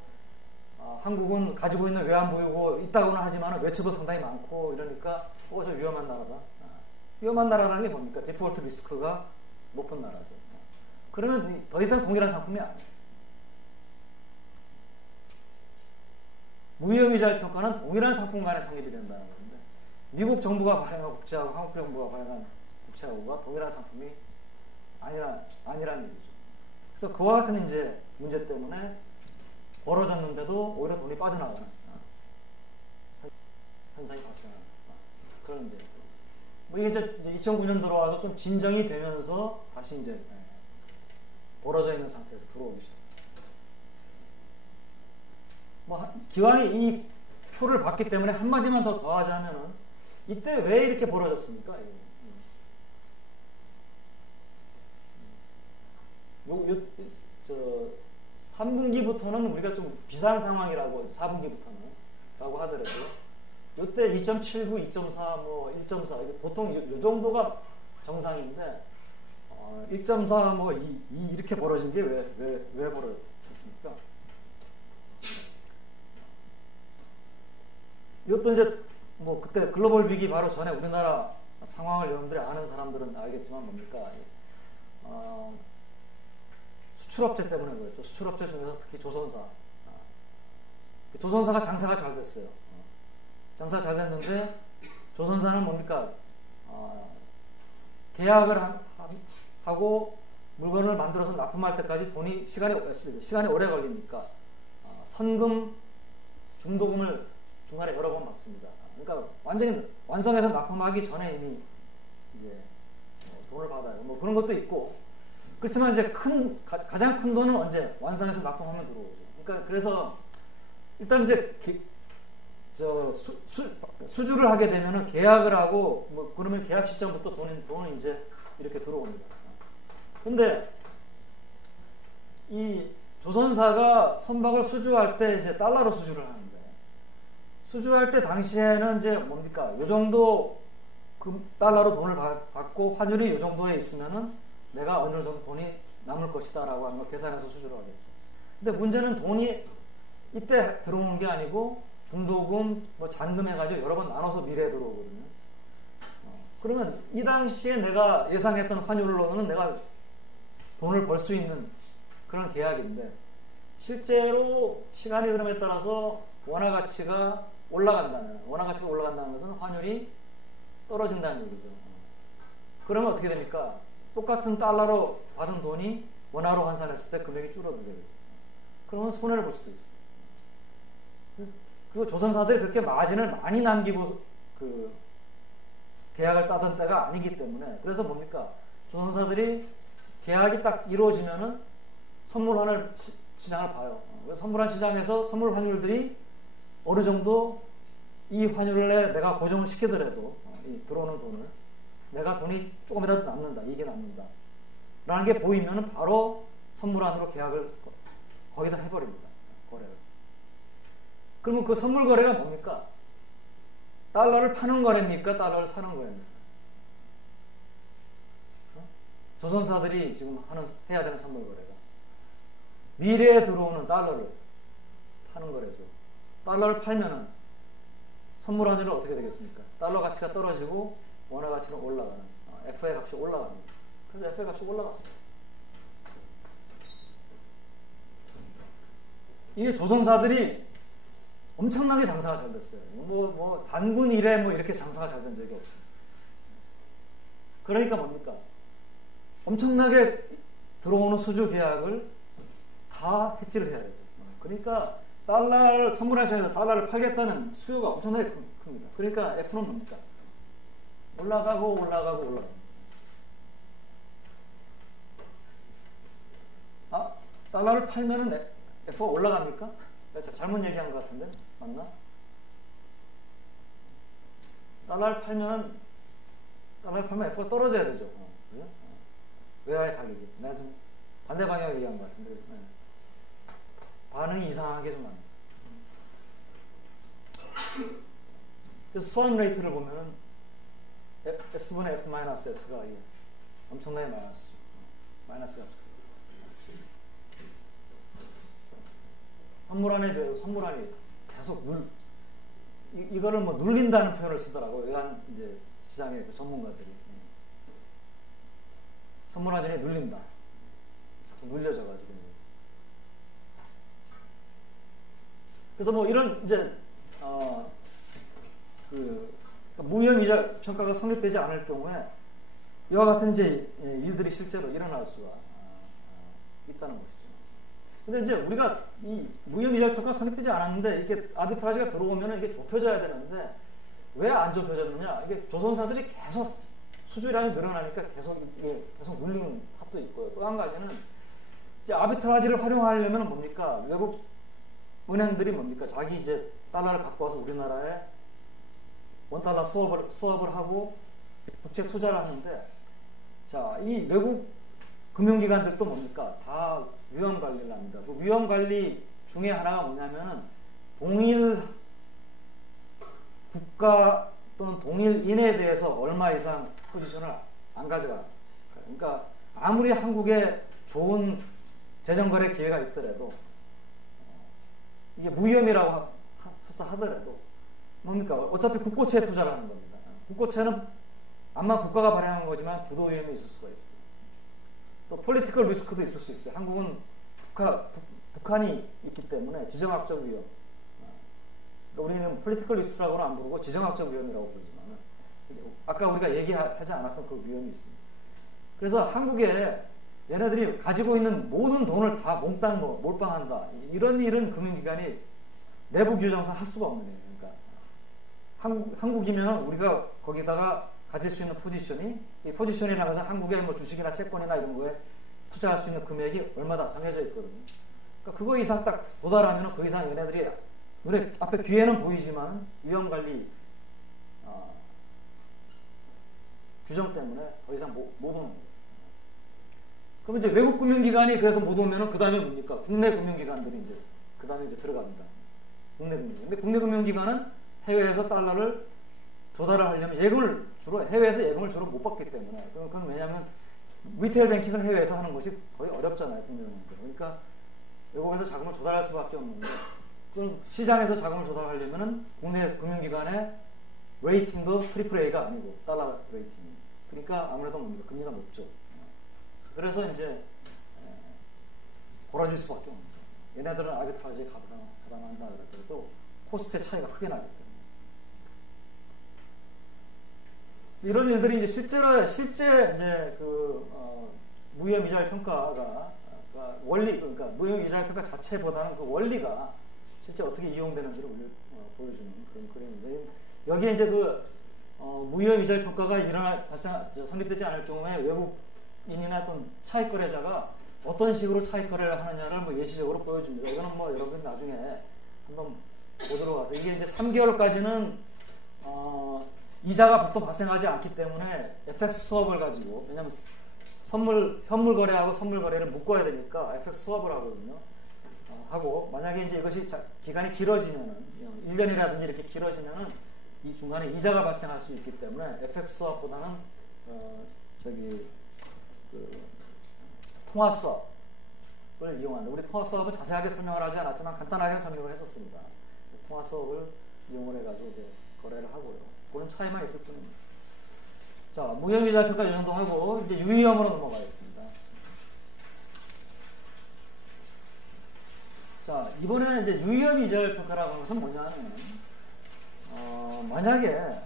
한국은 가지고 있는 외환보유고 있다고는 하지만 외채도 상당히 많고 이러니까 저 위험한 나라다. 위험한 나라라는 게 뭡니까? 디폴트 리스크가 높은 나라죠. 그러면 더 이상 동일한 상품이 아니에요. 무위험이자의 평가는 동일한 상품 간에 성립이 된다는 건데, 미국 정부가 발행한 국채하고 한국 정부가 발행한 국채하고가 동일한 상품이 아니라는 얘기죠. 그래서 그와 같은 이제 문제 때문에 벌어졌는데도 오히려 돈이 빠져나가는 현상이 발생하는 그런 문제. 뭐 이게 이제 2009년 들어와서 좀 진정이 되면서 다시 이제 벌어져 있는 상태에서 들어오기 시작합니다. 뭐 기왕에 이 표를 봤기 때문에 한마디만 더 더하자면은 이때 왜 이렇게 벌어졌습니까? 3분기부터는 우리가 좀 비상 상황이라고, 4분기부터는 라고 하더라도 이때 2.79, 2.4, 뭐 1.4 보통 이 정도가 정상인데 1.4, 뭐 2 이렇게 벌어진 게 왜 벌어졌습니까? 이것도 이제 뭐 그때 글로벌 위기 바로 전에 우리나라 상황을 여러분들이 아는 사람들은 알겠지만 뭡니까? 수출업체 때문에 그렇죠. 수출업체 중에서 특히 조선사. 조선사가 장사가 잘 됐어요. 장사가 잘 됐는데 조선사는 뭡니까? 계약을 하고 물건을 만들어서 납품할 때까지 시간이 오래 걸리니까 선금, 중도금을 중간에 여러 번 받습니다. 그러니까 완전히 완성해서 납품하기 전에 이미 이제 돈을 받아요. 뭐 그런 것도 있고. 그렇지만 이제 가장 큰 돈은 언제 완성해서 납품하면 들어오죠. 그러니까 그래서 일단 이제 수주를 하게 되면은 계약을 하고 뭐 그러면 계약 시점부터 돈은 이제 이렇게 들어옵니다. 근데 이 조선사가 선박을 수주할 때 이제 달러로 수주를 하는데, 수주할 때 당시에는 이제 뭡니까? 요 정도 달러로 돈을 받고 환율이 이 정도에 있으면은 내가 어느 정도 돈이 남을 것이다 라고 하는 걸 계산해서 수주를 하겠죠. 근데 문제는 돈이 이때 들어오는 게 아니고 중도금, 뭐 잔금 해가지고 여러 번 나눠서 미래에 들어오거든요. 그러면 이 당시에 내가 예상했던 환율로는 내가 돈을 벌 수 있는 그런 계약인데 실제로 시간의 흐름에 따라서 원화 가치가 올라간다는 것은 환율이 떨어진다는 얘기죠. 그러면 어떻게 됩니까? 똑같은 달러로 받은 돈이 원화로 환산했을 때 금액이 줄어들게 되죠. 그러면 손해를 볼 수도 있어요. 그 조선사들이 그렇게 마진을 많이 남기고 그 계약을 따던 때가 아니기 때문에 그래서 뭡니까? 조선사들이 계약이 딱 이루어지면은 선물환율 시장을 봐요. 선물환 시장에서 선물 환율들이 어느 정도 이 환율에 내가 고정을 시키더라도 이 들어오는 돈을 내가 돈이 조금이라도 남는다, 이게 남는다 라는 게 보이면은 바로 선물환으로 계약을 거기다 해버립니다. 거래를. 그러면 그 선물 거래가 뭡니까? 달러를 파는 거래입니까? 달러를 사는 거래입니까? 조선사들이 지금 해야 되는 선물 거래가 미래에 들어오는 달러를 파는 거래죠. 달러를 팔면은 선물 환율은 어떻게 되겠습니까? 달러 가치가 떨어지고 원화 가치는 올라가는, FA 값이 올라갑니다. 그래서 FA 값이 올라갔어요. 이게 조선사들이 엄청나게 장사가 잘 됐어요. 단군 이래 이렇게 장사가 잘 된 적이 없어요. 그러니까 뭡니까? 엄청나게 들어오는 수주 계약을 다 해지를 해야 되죠. 그러니까 달러를 선물하셔서 달러를 팔겠다는 수요가 엄청나게 큽니다. 그러니까 F는 뭡니까? 올라가고 달러를 팔면은 F가 올라갑니까? 잘못 얘기한 것 같은데 맞나? 달러를 팔면 F가 떨어져야 되죠. 그죠? 외화의 가격이. 내가 좀 반대 방향으로 얘기한 것 같은데 반응이 이상하게 좀 납니다. 그래서 수완 레이트를 보면은 S분의 F-S가 엄청나게 마이너스죠. 마이너스가 선물환에 비해서 선물환이 계속 이거를 눌린다는 표현을 쓰더라고요. 외환 이제 시장의 그 전문가들이. 선물환율이 눌린다. 자꾸 눌려져가지고. 그래서 이런 이제 무위험 이자 평가가 성립되지 않을 경우에 이와 같은 이제 일들이 실제로 일어날 수가 있다는 것이죠. 근데 이제 우리가 이 무위험 이자 평가가 성립되지 않았는데 이게 아비트라지가 들어오면 이게 좁혀져야 되는데 왜 안 좁혀졌느냐? 이게 조선사들이 계속 수주량이 늘어나니까 계속 눌리는 합도 있고요. 또 한 가지는 이제 아비트라지를 활용하려면 뭡니까? 외국 은행들이 뭡니까? 자기 이제 달러를 갖고 와서 우리나라에 원달러 수업을 하고 국채 투자를 하는데, 자, 이 외국 금융기관들도 뭡니까? 다 위험 관리를 합니다. 그 위험 관리 중에 하나가 뭐냐면은 동일 국가 또는 동일인에 대해서 얼마 이상 포지션을 안 가져가. 그러니까 아무리 한국에 좋은 재정거래 기회가 있더라도 이게 무위험이라고 하더라도 뭡니까? 어차피 국고채에 투자를 하는 겁니다. 국고채는 아마 국가가 발행한 거지만 부도 위험이 있을 수가 있어요. 또 폴리티컬 리스크도 있을 수 있어요. 한국은 북한이 있기 때문에 지정학적 위험. 우리는 폴리티컬 리스크라고는 안 부르고 지정학적 위험이라고 부르지만 아까 우리가 얘기하지 않았던 그 위험이 있습니다. 그래서 한국에 얘네들이 가지고 있는 모든 돈을 다 몽땅 몰빵한다. 이런 일은 금융기관이 내부 규정상 할 수가 없는 거예요. 그러니까 한국이면 우리가 거기다가 가질 수 있는 포지션이, 이 포지션이라는 것은 한국의 주식이나 채권이나 이런 거에 투자할 수 있는 금액이 얼마나 정해져 있거든요. 그러니까 그거 이상 딱 도달하면 그 이상 얘네들이 눈에 앞에 귀에는 보이지만 위험관리 규정 때문에 더 이상 못 오는 거예요. 그럼 이제 외국 금융기관이 그래서 못 오면은 그 다음에 뭡니까? 국내 금융기관들이 이제 그 다음에 이제 들어갑니다. 국내 금융기관. 근데 국내 금융기관은 해외에서 달러를 조달을 하려면 예금을 주로 해외에서 예금을 주로 못 받기 때문에 그건 왜냐하면 리테일 뱅킹을 해외에서 하는 것이 거의 어렵잖아요. 그러니까 외국에서 자금을 조달할 수밖에 없는데 그럼 시장에서 자금을 조달하려면은 국내 금융기관의 레이팅도 트리플 A가 아니고 달러 레이팅. 그러니까 아무래도 금리가 높죠. 그래서 이제 벌어질 수밖에 없는 거죠. 얘네들은 아비트라지에 가담한다 그래도 코스트의 차이가 크게 나기 때문에. 이런 일들이 이제 실제 이제 무위험 이자율 평가가 원리 그러니까 무위험 이자율 평가 자체보다는 그 원리가 실제 어떻게 이용되는지를 보여주는 그런 그림인데 여기에 이제 무위험 이자율 평가가 성립되지 않을 경우에 외국인이나 어떤 차익 거래자가 어떤 식으로 차익 거래를 하느냐를 예시적으로 보여줍니다. 이거는 여러분 나중에 한번 보도록 하세요. 이게 이제 3개월까지는 이자가 보통 발생하지 않기 때문에 FX 수업을 가지고 왜냐하면 현물 거래하고 선물 거래를 묶어야 되니까 FX 수업을 하거든요. 하고 만약에 이제 이것이 기간이 길어지면은 1년이라든지 이렇게 길어지면은 이 중간에 이자가 발생할 수 있기 때문에 FX 수업보다는 통화 수업을 이용한다. 우리 통화 수업은 자세하게 설명을 하지 않았지만 간단하게 설명을 했었습니다. 통화 수업을 이용을 해가지고 이제 거래를 하고요. 그런 차이만 있을 뿐입니다. 자, 무위험 이자 평가 이 정도 하고 이제 유위험으로 넘어가겠습니다. 자, 이번에는 이제 유위험 이자율 평가라고 하는 것은 뭐냐면 만약에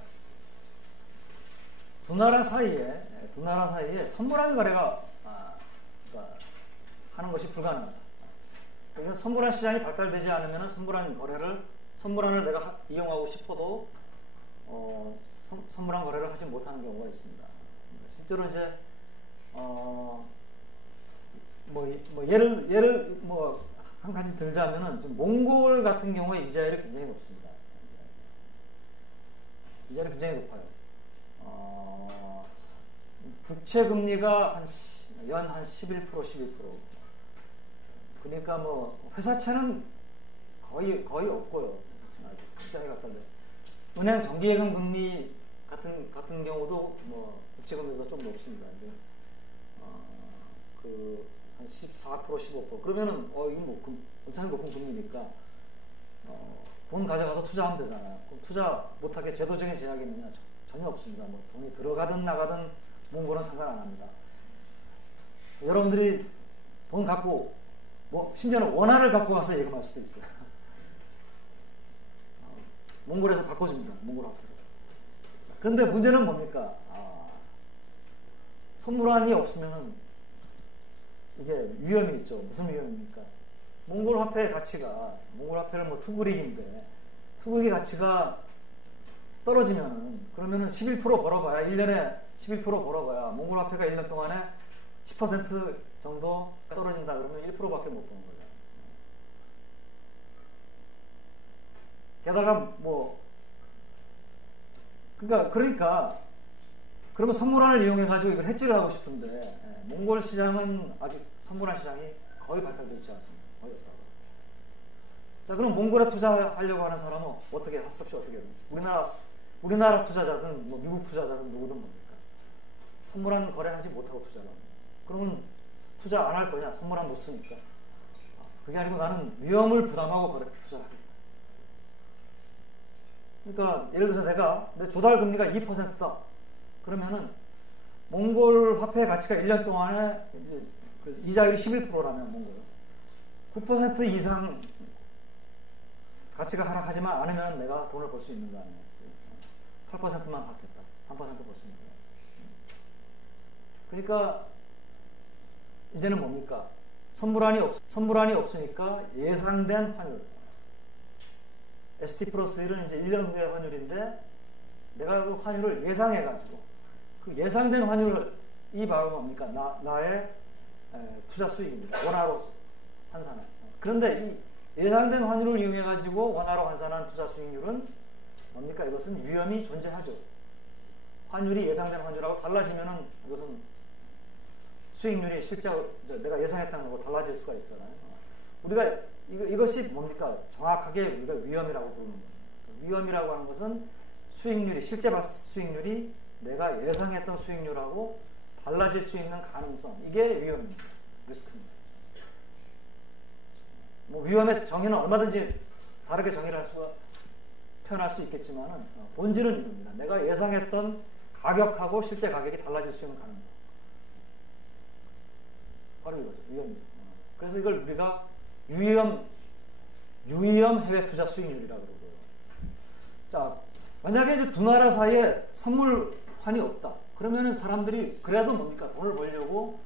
두 나라 사이에 선물한 거래가 하는 것이 불가능하다. 그러니까 선물한 시장이 발달되지 않으면 선물한을 내가 이용하고 싶어도 선물한 거래를 하지 못하는 경우가 있습니다. 실제로 이제 예를 한 가지 들자면은 몽골 같은 경우에 이자율이 굉장히 높습니다. 이자율이 굉장히 높아요. 국채 금리가 연 11%. 그러니까 회사채는 거의 없고요. 시장에 갖다 대. 은행 정기예금 금리 같은 경우도 국채 금리가 좀 높습니다. 한 14%, 15%. 그러면은 이거 굉장히 높은 금리니까 돈 가져가서 투자하면 되잖아요. 그럼 투자 못하게 제도적인 제약이 있느냐? 전혀 없습니다. 돈이 들어가든 나가든 몽골은 상관 안 합니다. 여러분들이 돈 갖고 심지어는 원화를 갖고 가서 예금할 수도 있어요. 몽골에서 바꿔줍니다. 몽골 화폐로. 그런데 문제는 뭡니까? 선물환이 없으면은 이게 위험이 있죠. 무슨 위험입니까? 몽골 화폐의 가치가 몽골 화폐는 투구릭인데 투구릭의 가치가 떨어지면은 그러면은 11% 벌어봐야 1년에 11% 벌어봐야 몽골 화폐가 1년 동안에 10% 정도 떨어진다 그러면 1%밖에 못 버는 거죠. 게다가 그러니까 그러면 선물환을 이용해 가지고 이걸 해지를 하고 싶은데 몽골 시장은 아직 선물환 시장이 거의 발달되어 있지 않습니다. 거의 없다고. 자, 그럼 몽골에 투자하려고 하는 사람은 어떻게 할 수 없이 어떻게 해야 됩니까? 우리나라 투자자든 미국 투자자든 누구든 뭡니까? 선물환 거래하지 못하고 투자를 합니다. 그러면 투자 안 할 거냐? 선물환 못 쓰니까. 그게 아니고 나는 위험을 부담하고 투자를 하겠다. 그러니까 예를 들어서 내 조달 금리가 2%다. 그러면은 몽골 화폐의 가치가 1년 동안에 이자율이 11%라면 몽골은 9% 이상 가치가 하락하지만 않으면 내가 돈을 벌 수 있는 거 아니에요. 8%만 받겠다. 3% 벌 수 있는 거예요. 그러니까 이제는 뭡니까? 선물환이 없으니까 예상된 환율. ST 플러스 1은 이제 1년 후의 환율인데 내가 그 환율을 예상해가지고 그 예상된 환율이 바로 뭡니까? 나의 투자 수익입니다. 원화로 환산한. 그런데 이 예상된 환율을 이용해가지고 원화로 환산한 투자 수익률은 뭡니까? 이것은 위험이 존재하죠. 환율이 예상된 환율하고 달라지면은 이것은 수익률이 실제로 내가 예상했다는 거고 달라질 수가 있잖아요. 우리가 이것이 뭡니까? 정확하게 우리가 위험이라고 부르는 겁니다. 위험이라고 하는 것은 수익률이, 실제 수익률이 내가 예상했던 수익률하고 달라질 수 있는 가능성, 이게 위험입니다. 리스크입니다. 뭐 위험의 정의는 얼마든지 다르게 표현할 수 있겠지만은 본질은 이겁니다. 내가 예상했던 가격하고 실제 가격이 달라질 수 있는 가능성. 바로 이거죠. 위험입니다. 그래서 이걸 우리가 유의험 해외 투자 수익률이라고 그러고요. 자, 만약에 이제 두 나라 사이에 선물환이 없다. 그러면은 사람들이 그래도 뭡니까? 돈을 벌려고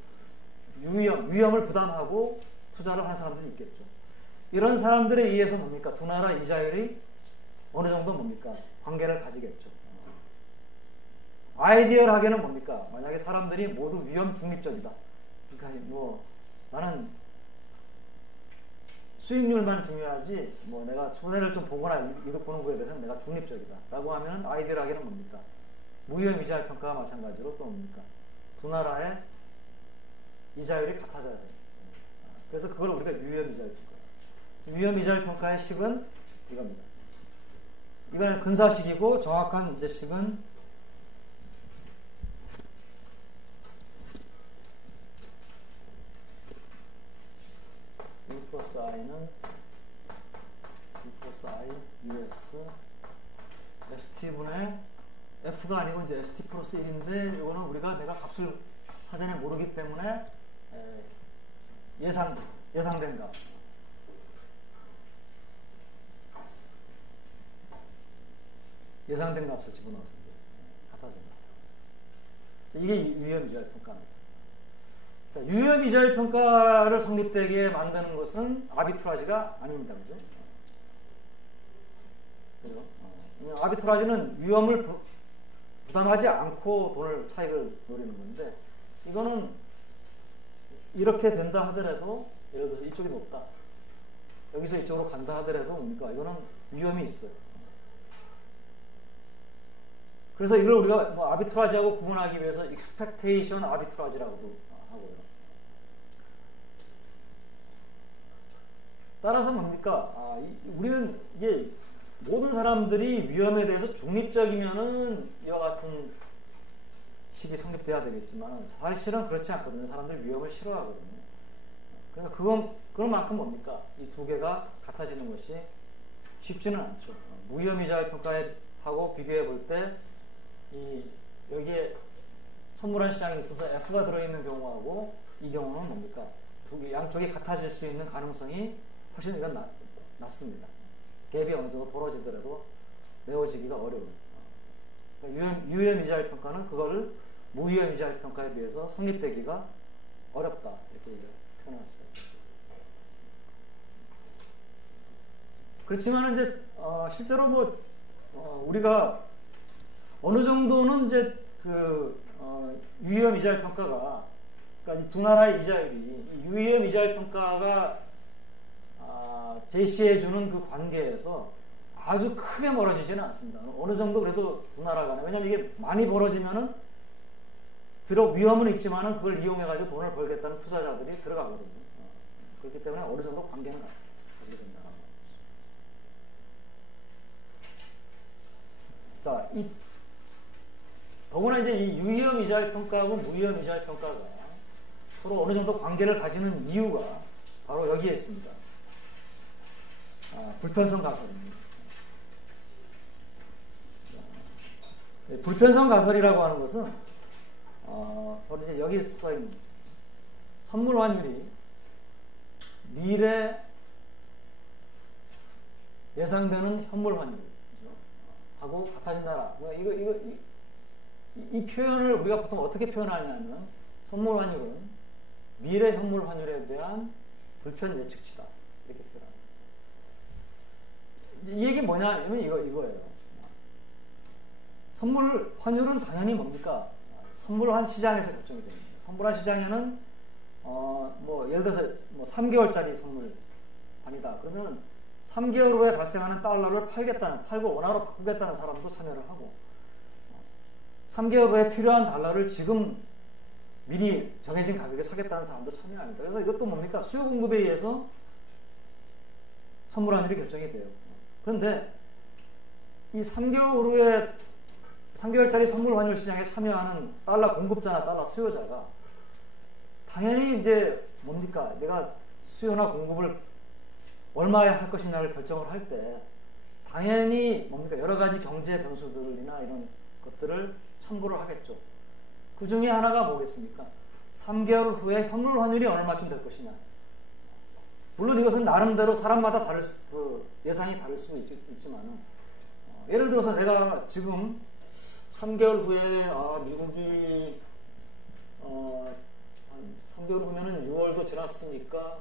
위험을 부담하고 투자를 하는 사람들이 있겠죠. 이런 사람들에 의해서 뭡니까? 두 나라 이자율이 어느 정도 뭡니까? 관계를 가지겠죠. 아이디얼하게는 뭡니까? 만약에 사람들이 모두 위험 중립적이다. 그러니까 뭐 나는 수익률만 중요하지 뭐 내가 손해를 좀 보거나 이득 보는 거에 대해서는 내가 중립적이다 라고 하면 아이디얼하게는 뭡니까? 무위험 이자율 평가와 마찬가지로 또 뭡니까? 두 나라의 이자율이 같아져야 돼요. 그래서 그걸 우리가 유위험 이자율 평가. 유위험 이자율 평가의 식은 이겁니다. 이거는 근사식이고 정확한 이제 식은 U 플러스 I는 U 플러스 I US ST분의 F가 아니고 이제 ST 플러스 1인데 이거는 우리가 내가 값을 사전에 모르기 때문에 예상된 값. 예상된 값을 집어넣어서 같아집니다. 이게 유의험 이자율 평가입니다. 자, 유의험 이자율 평가를 성립되게 만드는 것은 아비트라지가 아닙니다. 그죠? 그죠? 아비트라지는 위험을 부담하지 않고 차익을 노리는 건데, 이거는 이렇게 된다 하더라도, 예를 들어서 이쪽이 높다. 여기서 이쪽으로 간다 하더라도 뭡니까? 이거는 위험이 있어요. 그래서 이걸 우리가 뭐 아비트라지하고 구분하기 위해서 익스펙테이션 아비트라지라고도 하고요. 따라서 뭡니까? 우리는 이게 모든 사람들이 위험에 대해서 중립적이면은 이와 같은 식이 성립돼야 되겠지만 사실은 그렇지 않거든요. 사람들이 위험을 싫어하거든요. 그러니까 그런 만큼 뭡니까? 이 두 개가 같아지는 것이 쉽지는 않죠. 무위험 이자율 평가하고 비교해 볼 때 여기에 선물한 시장에 있어서 F가 들어있는 경우하고 이 경우는 뭡니까? 양쪽이 같아질 수 있는 가능성이 훨씬 이건 낮습니다. 갭이 어느 정도 벌어지더라도 메워지기가 어려워요. 그러니까 유위험 이자율 평가는 그거를 무위험 이자율 평가에 비해서 성립되기가 어렵다. 이렇게 표현할 수가 있습니다. 그렇지만 이제 실제로 뭐 우리가 어느 정도는 이제 유위험 이자율 평가가, 그러니까 이 두 나라의 이자율이 유위험 이자율 평가가 제시해주는 그 관계에서 아주 크게 멀어지지는 않습니다. 어느 정도 그래도 두 나라 간에, 왜냐하면 이게 많이 벌어지면은 비록 위험은 있지만은 그걸 이용해가지고 돈을 벌겠다는 투자자들이 들어가거든요. 그렇기 때문에 어느 정도 관계는 가지게 된다. 자, 더구나 이제 이 유위험 이자율 평가하고 무위험 이자율 평가가 서로 어느 정도 관계를 가지는 이유가 바로 여기에 있습니다. 불편성 가설입니다. 불편성 가설이라고 하는 것은 바로 이제 여기에 써 있는 선물 환율이 미래 예상되는 현물 환율 하고 같아진다. 이 표현을 우리가 보통 어떻게 표현하냐면 선물 환율은 미래 현물 환율에 대한 불편 예측치다. 이렇게 표현합니다. 이 얘기 뭐냐면 이거예요. 선물 환율은 당연히 뭡니까? 선물환 시장에서 결정이 됩니다. 선물환 시장에는 뭐 예를 들어서 뭐 3개월짜리 선물환이다. 그러면 3개월 후에 발생하는 달러를 팔고 원화로 바꾸겠다는 사람도 참여를 하고, 3개월 후에 필요한 달러를 지금 미리 정해진 가격에 사겠다는 사람도 참여합니다. 그래서 이것도 뭡니까? 수요 공급에 의해서 선물 환율이 결정이 돼요. 그런데 이 3개월 후에 3개월짜리 선물 환율 시장에 참여하는 달러 공급자나 달러 수요자가 당연히 이제 뭡니까? 내가 수요나 공급을 얼마에 할 것이냐를 결정을 할 때 당연히 뭡니까? 여러 가지 경제 변수들이나 이런 것들을 참고를 하겠죠. 그 중에 하나가 뭐겠습니까? 3개월 후에 현물 환율이 얼마쯤 될 것이냐. 물론 이것은 나름대로 사람마다 예상이 다를 수도 있지만 예를 들어서 내가 지금 3개월 후에 미국이 3개월 후면은 6월도 지났으니까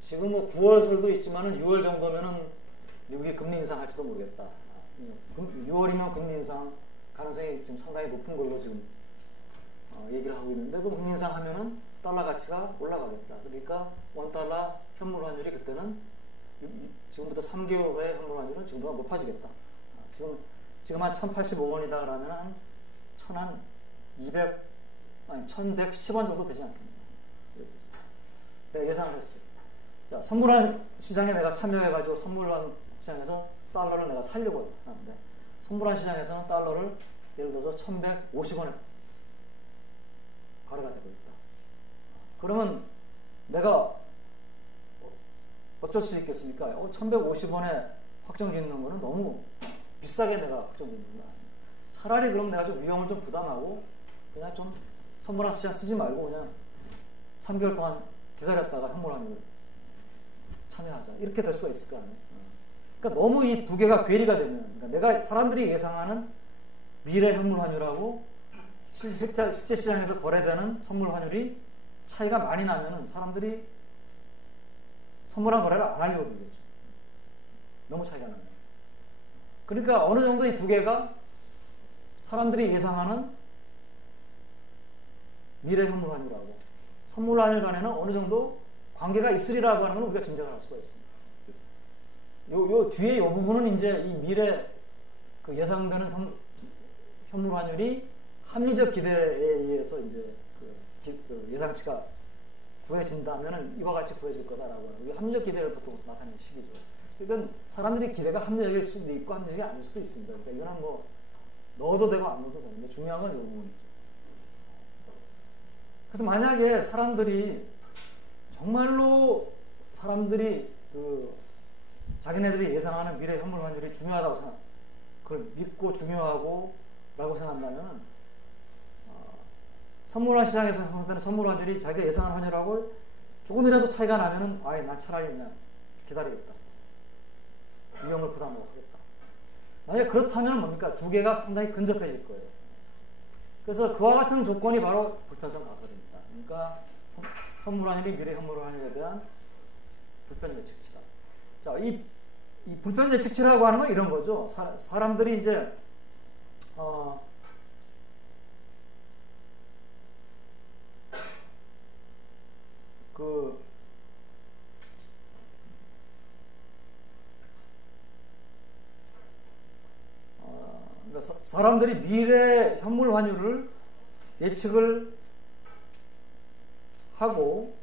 지금 9월설도 있지만은 6월 정도면은 미국이 금리 인상할지도 모르겠다. 6월이면 금리 인상 가능성이 지금 상당히 높은 걸로 지금 얘기를 하고 있는데 그 금리 인상하면은 달러 가치가 올라가겠다. 그러니까 원달러 현물 환율이 그때는 지금부터 3개월 후에 현물 환율은 지금보다 높아지겠다. 지금 한 1,085원이다 그러면 한 1,110원 정도 되지 않겠나. 내가 예상을 했어요. 자, 선물환 시장에 내가 참여해가지고 선물환 시장에서 달러를 내가 살려고 하는데 선물환 시장에서는 달러를 예를 들어서 1,150원에 거래가 되고 있다. 그러면 내가 어쩔 수 있겠습니까? 1,150원에 확정짓는 거는 너무 비싸게 내가 확정짓는 거 아니에요. 차라리 그럼 내가 좀 위험을 좀 부담하고 그냥 좀 선물환 시장 쓰지 말고 그냥 3개월 동안 기다렸다가 현물환율 참여하자. 이렇게 될 수가 있을 거 아니에요. 그러니까 너무 이 두 개가 괴리가 되면, 그러니까 내가 사람들이 예상하는 미래 현물환율하고 실제 시장에서 거래되는 선물환율이 차이가 많이 나면은 사람들이 선물환 거래를 안 하려고 들겠죠. 너무 차이가 나요. 그러니까 어느 정도 이 두 개가 사람들이 예상하는 미래 현물환율하고 선물환율 간에는 어느 정도 관계가 있으리라고 하는 걸 우리가 짐작을 할 수가 있습니다. 요 뒤에 이 부분은 이제 이 미래 그 예상되는 현물 환율이 합리적 기대에 의해서 이제 그 예상치가 구해진다면은 이와 같이 구해질 거다라고 하는 합리적 기대를 보통 나타내는 식이죠. 이건 사람들이 기대가 합리적일 수도 있고 합리적이 아닐 수도 있습니다. 그러니까 이거는 넣어도 되고 안 넣어도 되는데 중요한 건 이 부분이죠. 그래서 만약에 사람들이 정말로 자기네들이 예상하는 미래 현물 환율이 중요하다고 생각, 그걸 믿고 중요하고 라고 생각한다면 선물환 시장에서 형성되는 선물 환율이 자기가 예상한 환율하고 조금이라도 차이가 나면은 난 차라리 그냥 기다리겠다. 위험을 부담하고 하겠다. 만약 그렇다면 뭡니까? 두 개가 상당히 근접해질 거예요. 그래서 그와 같은 조건이 바로 불편성 가설입니다. 그러니까 선물 환율이 미래 현물 환율에 대한 불편 예측치다. 자, 이 불편 예측치라고 하는 건 이런 거죠. 사람들이 이제 그러니까 사람들이 미래 현물 환율을 예측을 하고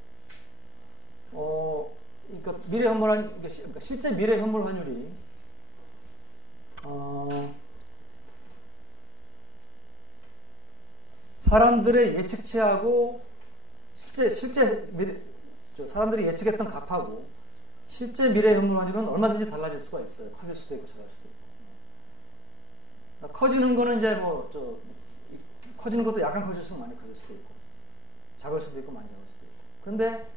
그러니까 미래 현물 그러니까 실제 미래 현물 환율이 사람들의 예측치하고 사람들이 예측했던 값하고 실제 미래 현물 환율은 얼마든지 달라질 수가 있어요. 커질 수도 있고 작을 수도 있고. 커지는 거는 이제 커지는 것도 약간 커질수록 많이 커질 수도 있고 작을 수도 있고 많이 작을 수도 있고. 그런데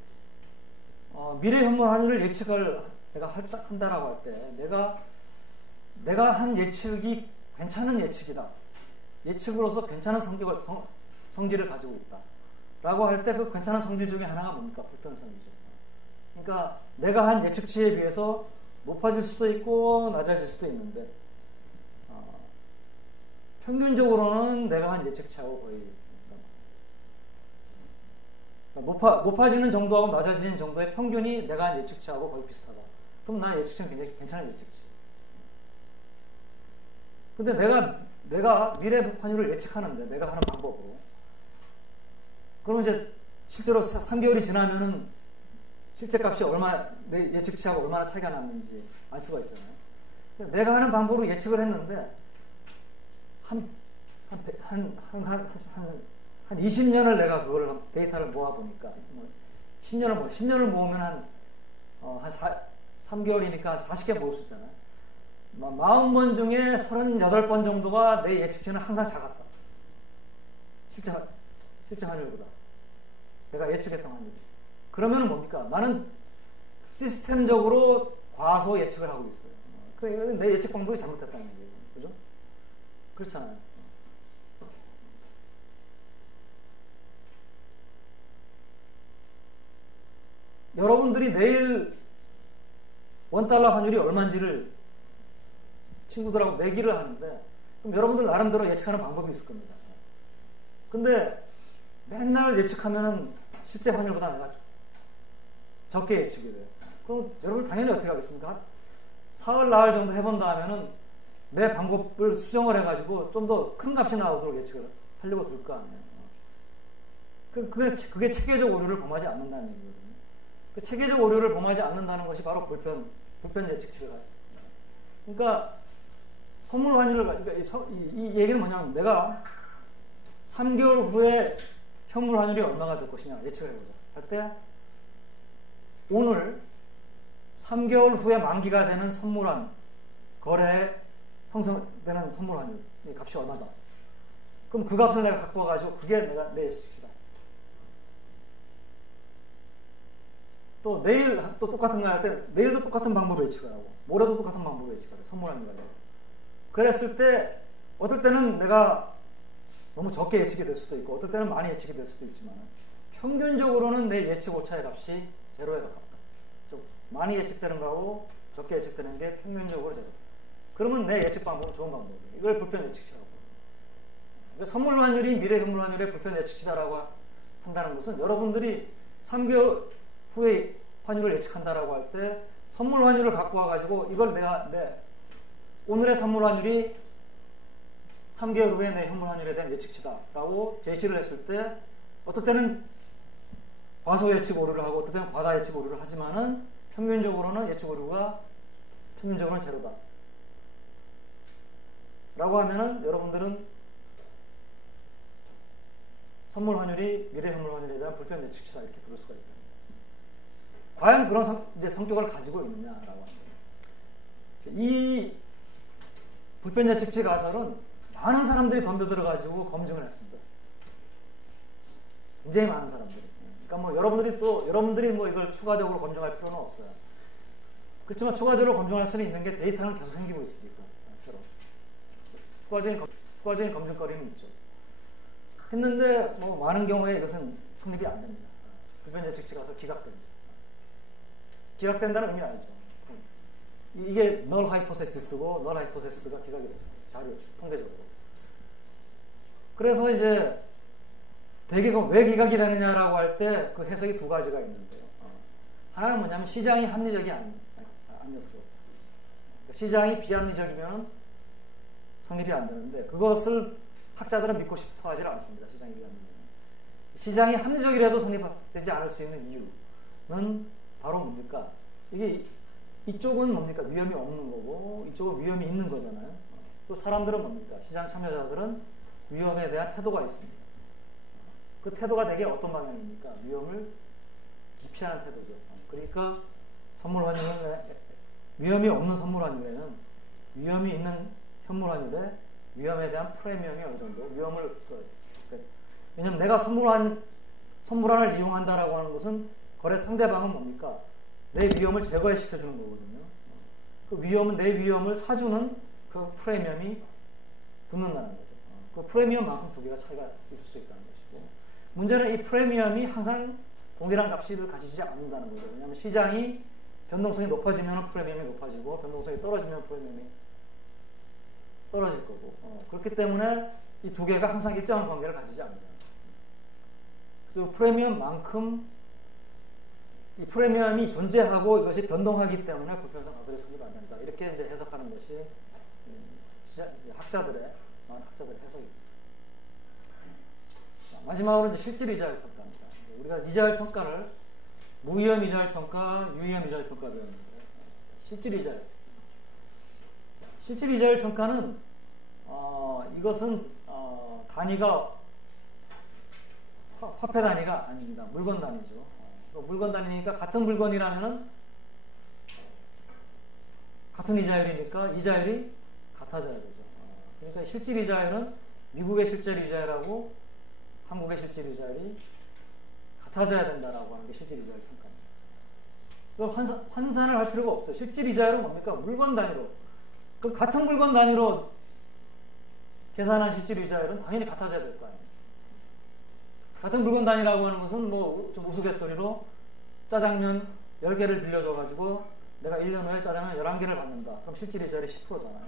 미래 현물 환율을 예측을 내가 한다라고 할 때 내가 한 예측이 괜찮은 예측이다. 예측으로서 괜찮은 성질을 가지고 있다. 라고 할 때 그 괜찮은 성질 중에 하나가 뭡니까? 불편성이죠. 그러니까 내가 한 예측치에 비해서 높아질 수도 있고 낮아질 수도 있는데 평균적으로는 내가 한 예측치하고 거의 높아지는 정도하고 낮아지는 정도의 평균이 내가 한 예측치하고 거의 비슷하다. 그럼 나 예측치는 굉장히 괜찮은 예측치. 근데 내가 미래 환율을 예측하는데 내가 하는 방법으로 그러면 이제 실제로 3개월이 지나면은 실제 값이 내 예측치하고 얼마나 차이가 났는지 알 수가 있잖아요. 내가 하는 방법으로 예측을 했는데 한 20년을 내가 그걸 데이터를 모아보니까 10년을 모으면 한 3개월이니까 40개 모을 수 있잖아요. 40번 중에 38번 정도가 내 예측치는 항상 작았다. 실제 확률보다. 내가 예측했던 확률이. 그러면 뭡니까? 나는 시스템적으로 과소 예측을 하고 있어요. 내 예측 방법이 잘못됐다는 얘기예요. 그죠? 그렇잖아요. 여러분들이 내일 $1 환율이 얼마인지를 친구들하고 내기를 하는데, 그럼 여러분들 나름대로 예측하는 방법이 있을 겁니다. 근데 맨날 예측하면은 실제 환율보다 내가 적게 예측이 돼요. 그럼 여러분 당연히 어떻게 하겠습니까? 사흘 나흘 정도 해본다 하면은 내 방법을 수정을 해가지고 좀 더 큰 값이 나오도록 예측을 하려고 들 거 아니에요. 그게 체계적 오류를 범하지 않는다는 얘기거든요. 그 체계적 오류를 범하지 않는다는 것이 바로 불편 예측치가. 그러니까 선물 환율을, 그러니까 이 얘기는 뭐냐면 내가 3개월 후에 현물 환율이 얼마가 될 것이냐 예측을 해보자. 할 때 오늘 3개월 후에 만기가 되는 선물환 거래에 형성되는 선물 환율 이 값이 얼마다. 그럼 그 값을 내가 갖고 와가지고 그게 내가 내 예측이다. 또 내일 또 똑같은 거 할 때 내일도 똑같은 방법으로 예측을 하고 모레도 똑같은 방법으로 예측을 해요. 선물 환율 가지고. 그랬을 때 어떨 때는 내가 너무 적게 예측이 될 수도 있고 어떨 때는 많이 예측이 될 수도 있지만 평균적으로는 내 예측 오차의 값이 제로에 가깝다. 즉 많이 예측되는 거하고 적게 예측되는 게 평균적으로 제로. 그러면 내 예측 방법은 좋은 방법이에요. 이걸 불편 예측치라고. 그러니까 선물 환율이 미래 현물 환율의 불편 예측치다라고 한다는 것은 여러분들이 3개월 후에 환율을 예측한다라고 할 때 선물 환율을 갖고 와가지고 이걸 내가 오늘의 선물 환율이 3개월 후에 내 현물 환율에 대한 예측치다라고 제시를 했을 때 어떨 때는 과소 예측 오류를 하고 어떨 때는 과다 예측 오류를 하지만은 평균적으로는 예측 오류가 평균적으로는 제로다. 라고 하면은 여러분들은 선물 환율이 미래 현물 환율에 대한 불편 예측치다 이렇게 부를 수가 있다. 과연 그런 이제 성격을 가지고 있느냐라고 합니다. 이 불편 예측치 가설은 많은 사람들이 덤벼들어가지고 검증을 했습니다. 굉장히 많은 사람들이. 그러니까 뭐 여러분들이 뭐 이걸 추가적으로 검증할 필요는 없어요. 그렇지만 추가적으로 검증할 수는 있는 게 데이터는 계속 생기고 있으니까. 새로. 추가적인 검증거리는 있죠. 했는데 뭐 많은 경우에 이것은 성립이 안 됩니다. 불편 예측치 가설 기각됩니다. 기각된다는 의미는 아니죠. 이게 null hypothesis고 null hypothesis가 기각이 됩니다. 자료 통계적으로. 그래서 이제 대개 왜 기각이 되느냐라고 할 때 그 해석이 두 가지가 있는데요. 하나는 뭐냐면 시장이 합리적이 아니어서 시장이 비합리적이면 성립이 안 되는데 그것을 학자들은 믿고 싶어 하지 않습니다. 시장이 비합리적. 시장이 합리적이라도 성립되지 않을 수 있는 이유는 바로 뭡니까? 이게 이쪽은 뭡니까? 위험이 없는 거고 이쪽은 위험이 있는 거잖아요. 또 사람들은 뭡니까? 시장 참여자들은 위험에 대한 태도가 있습니다. 그 태도가 되게 어떤 방향입니까? 위험을 기피하는 태도죠. 그러니까 선물 환율은 위험이 없는 선물 환율에는 위험이 있는 현물 환율에 위험에 대한 프리미엄이 어느 정도 위험을 왜냐면 내가 선물환을 이용한다라고 하는 것은 거래 상대방은 뭡니까? 내 위험을 제거시켜주는 거거든요. 그 위험은 내 위험을 사주는 그 프리미엄이 붙는다는 거죠. 그 프리미엄만큼 두 개가 차이가 있을 수 있다는 것이고 문제는 이 프리미엄이 항상 동일한 값을 가지지 않는다는 거죠. 왜냐하면 시장이 변동성이 높아지면 프리미엄이 높아지고 변동성이 떨어지면 프리미엄이 떨어질 거고 그렇기 때문에 이 두 개가 항상 일정한 관계를 가지지 않는다. 그래서 프리미엄만큼 이 프리미엄이 존재하고 이것이 변동하기 때문에 불편성 가설이 성립 안 된다. 이렇게 이제 해석하는 것이 학자들의 해석입니다. 마지막으로 이제 실질 이자율 평가입니다. 우리가 이자율 평가를 무위험 이자율 평가, 유위험 이자율 평가를 배웠는데 실질 이자율. 실질 이자율 평가는 이것은 단위가 화폐 단위가 아닙니다. 물건 단위죠. 물건 단위니까 같은 물건이라면은 같은 이자율이니까 이자율이 같아져야 되죠. 그러니까 실질 이자율은 미국의 실질 이자율하고 한국의 실질 이자율이 같아져야 된다라고 하는 게 실질 이자율 평가입니다. 그걸 환산을 할 필요가 없어요. 실질 이자율은 뭡니까? 물건 단위로. 그 같은 물건 단위로 계산한 실질 이자율은 당연히 같아져야 될 거 아니에요. 같은 물건 단위라고 하는 것은 뭐 좀 우스갯소리로 짜장면 10개를 빌려줘가지고 내가 1년 후에 짜장면 11개를 받는다. 그럼 실질 이자율이 10%잖아요.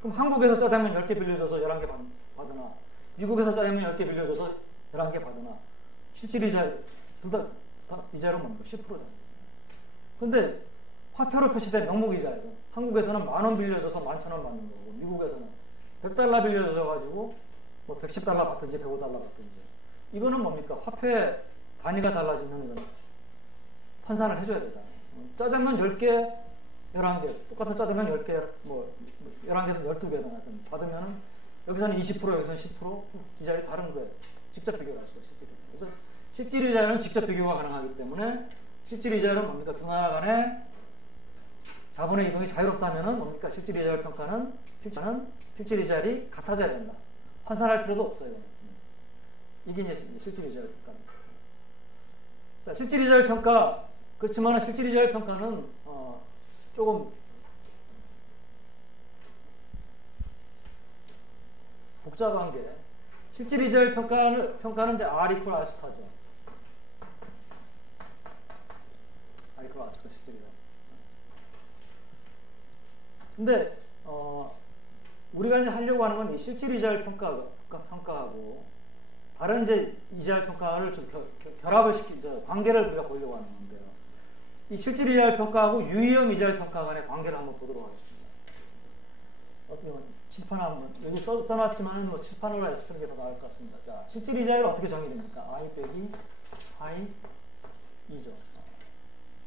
그럼 한국에서 짜장면 10개 빌려줘서 11개 받으나 미국에서 짜장면 10개 빌려줘서 11개 받으나 실질 이자율 둘 다 이자율은 뭡니까? 10%잖아요. 근데 화폐로 표시된 명목 이자율은 한국에서는 10,000원 빌려줘서 11,000원 받는 거고 미국에서는 100달러 빌려줘가지고 뭐 110달러 받든지 105달러 받든지 이거는 뭡니까? 화폐 단위가 달라지면 이건 환산을 해줘야 되잖아요. 짜장면 10개, 11개 똑같은 짜장면 10개 뭐 11개든 12개든 받으면은 여기서는 20% 여기서는 10% 이자율이 다른 거예요. 직접 비교를 할 수가 있어요. 그래서 실질 이자율은 직접 비교가 가능하기 때문에 실질 이자율은 뭡니까? 두 나라 간의 자본의 이동이 자유롭다면은 뭡니까? 실질 이자율 평가는 실질 이자율이 같아져야 된다. 환산할 필요도 없어요. 이게 이제 실질 이자율 평가입니다. 자, 실질 이자율 평가 그렇지만 실질 이자율 평가는 조금 복잡한 게 실질 이자율 평가는 이제 R equal R 스타죠. R equal R 스타 실질 이자율. 근데 우리가 이제 하려고 하는 건 이 실질 이자율 평가하고 다른 이제 이자율 평가를 좀 결합을 시키죠. 관계를 우리가 보려고 하는 건데요. 이 실질 이자율 평가하고 유의형 이자율 평가 간의 관계를 한번 보도록 하겠습니다. 어떻게 보면 칠판 한번 여기 써놨지만 뭐 칠판으로 쓰는 게 더 나을 것 같습니다. 자, 실질 이자율 어떻게 정의됩니까? I 빼기 I 2죠.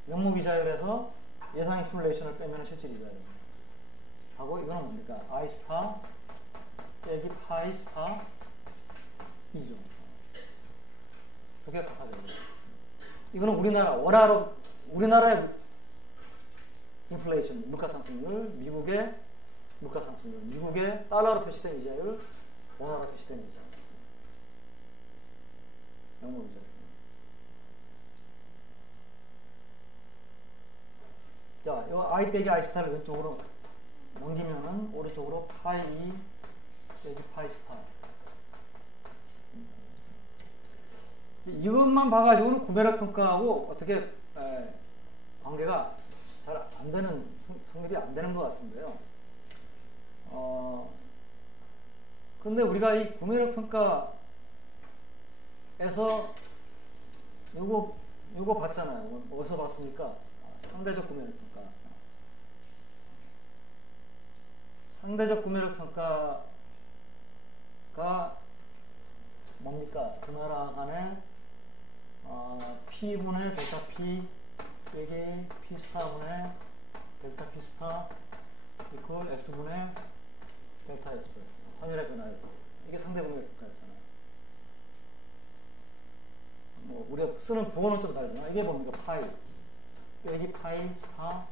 명목 이자율에서 예상 인플레이션을 빼면 실질 이자율입니다. 하고 이거는 뭡니까? I 스타 빼기 파이 스타 2죠. 그게 같아져요. 이거는 우리나라의 인플레이션, 물가상승률, 미국의 물가상승률, 미국의 달러로 표시된 이자율, 원화로 표시된 이자율. 명목 이자율. 자, 이 I 빼기 I 스타를 왼쪽으로 넘기면은 오른쪽으로 파이 2 빼기 파이 스타. 이것만 봐가지고는 구매력 평가하고 어떻게 관계가 잘 안 되는, 성립이 안 되는 것 같은데요. 근데 우리가 이 구매력 평가에서 요거 봤잖아요. 어디서 봤습니까? 상대적 구매력 평가. 상대적 구매력 평가가 뭡니까? 그 나라 간의 P분의 델타 P 빼기 P 스타분의 델타 P 스타 이퀄 S분의 델타 S 환율의 변화율. 이게 상대 구매력 평가였잖아요. 뭐 우리가 쓰는 부호는 좀 다르지만 이게 뭡니까? 파이 빼기 파이 스타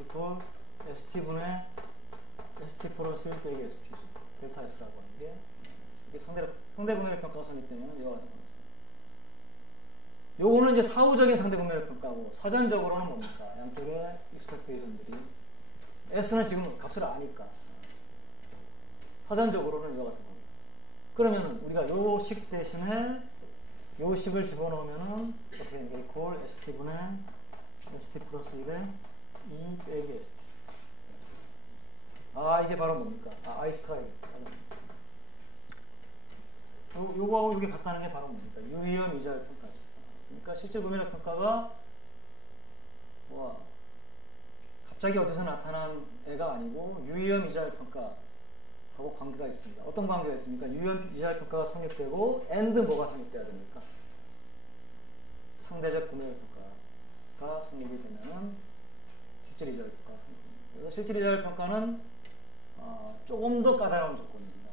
이퀄 ST분의 ST 플러스 1 빼기 ST죠. 델타 S라고 하는 게 이게 상대 구매력 평가가 성립되면 이와 같은 겁니다. 요거는 이제 사후적인 상대 구매력 평가고 사전적으로는 뭡니까? 양쪽의 익스펙테이션들이 S는 지금 값을 아니까 사전적으로는 이와 같은 겁니다. 그러면은 우리가 요 식 대신에 요 식을 집어넣으면은 어떻게 되는가? 이퀄 ST분의 ST 플러스 1에 2 빼기 ST. 이게 바로 뭡니까? 아이스타일. 요거하고 이게 같다는 게 바로 뭡니까? 유의형 이자율 평가죠. 그러니까 실제 구매력 평가가 갑자기 어디서 나타난 애가 아니고 유의형 이자율 평가하고 관계가 있습니다. 어떤 관계가 있습니까? 유의형 이자율 평가가 성립되고 and 뭐가 성립돼야 됩니까? 상대적 구매력 평가가 성립이 되면은 실질 이자율 평가가 성립됩니다. 그래서 실질이자율 평가는 조금 더 까다로운 조건입니다.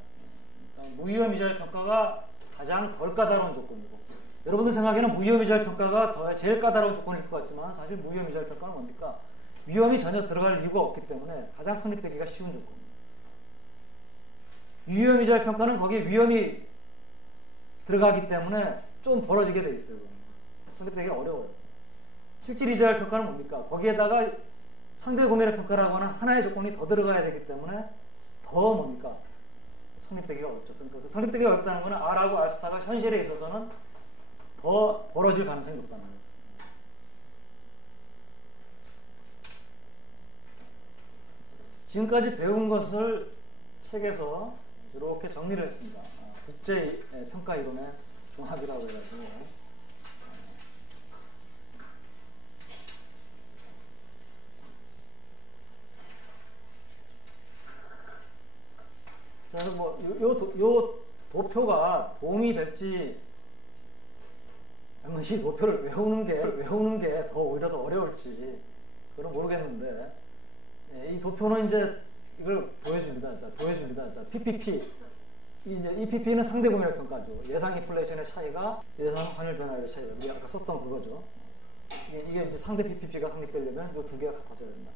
그러니까 무위험이자율 평가가 가장 덜 까다로운 조건이고, 여러분들 생각에는 무위험이자율 평가가 제일 까다로운 조건일 것 같지만 사실 무위험이자율 평가는 뭡니까? 위험이 전혀 들어갈 이유가 없기 때문에 가장 성립되기가 쉬운 조건입니다. 유위험이자율 평가는 거기에 위험이 들어가기 때문에 좀 벌어지게 돼 있어요. 성립되기가 어려워요. 실질이자율 평가는 뭡니까? 거기에다가 상대 구매력 평가라고 하는 하나의 조건이 더 들어가야 되기 때문에 더 뭡니까? 성립되기가 어렵죠. 그러니까 그 성립되기가 어렵다는 것은 R하고 R스타가 현실에 있어서는 더 벌어질 가능성이 높다는 거예요. 지금까지 배운 것을 책에서 이렇게 정리를 했습니다. 국제 평가 이론의 종합이라고 해가지고. 그래서 요 도표가 도움이 될지, 아니면 이 도표를 외우는 게 오히려 더 어려울지, 그건 모르겠는데, 이 도표는 이제 이걸 보여줍니다. 자, PPP. 이 PP는 상대 구매력 평가죠. 예상 인플레이션의 차이가 예상 환율 변화율의 차이. 우리 아까 썼던 그거죠. 이게 이제 상대 PPP가 성립되려면 이 두 개가 같아져야 된다.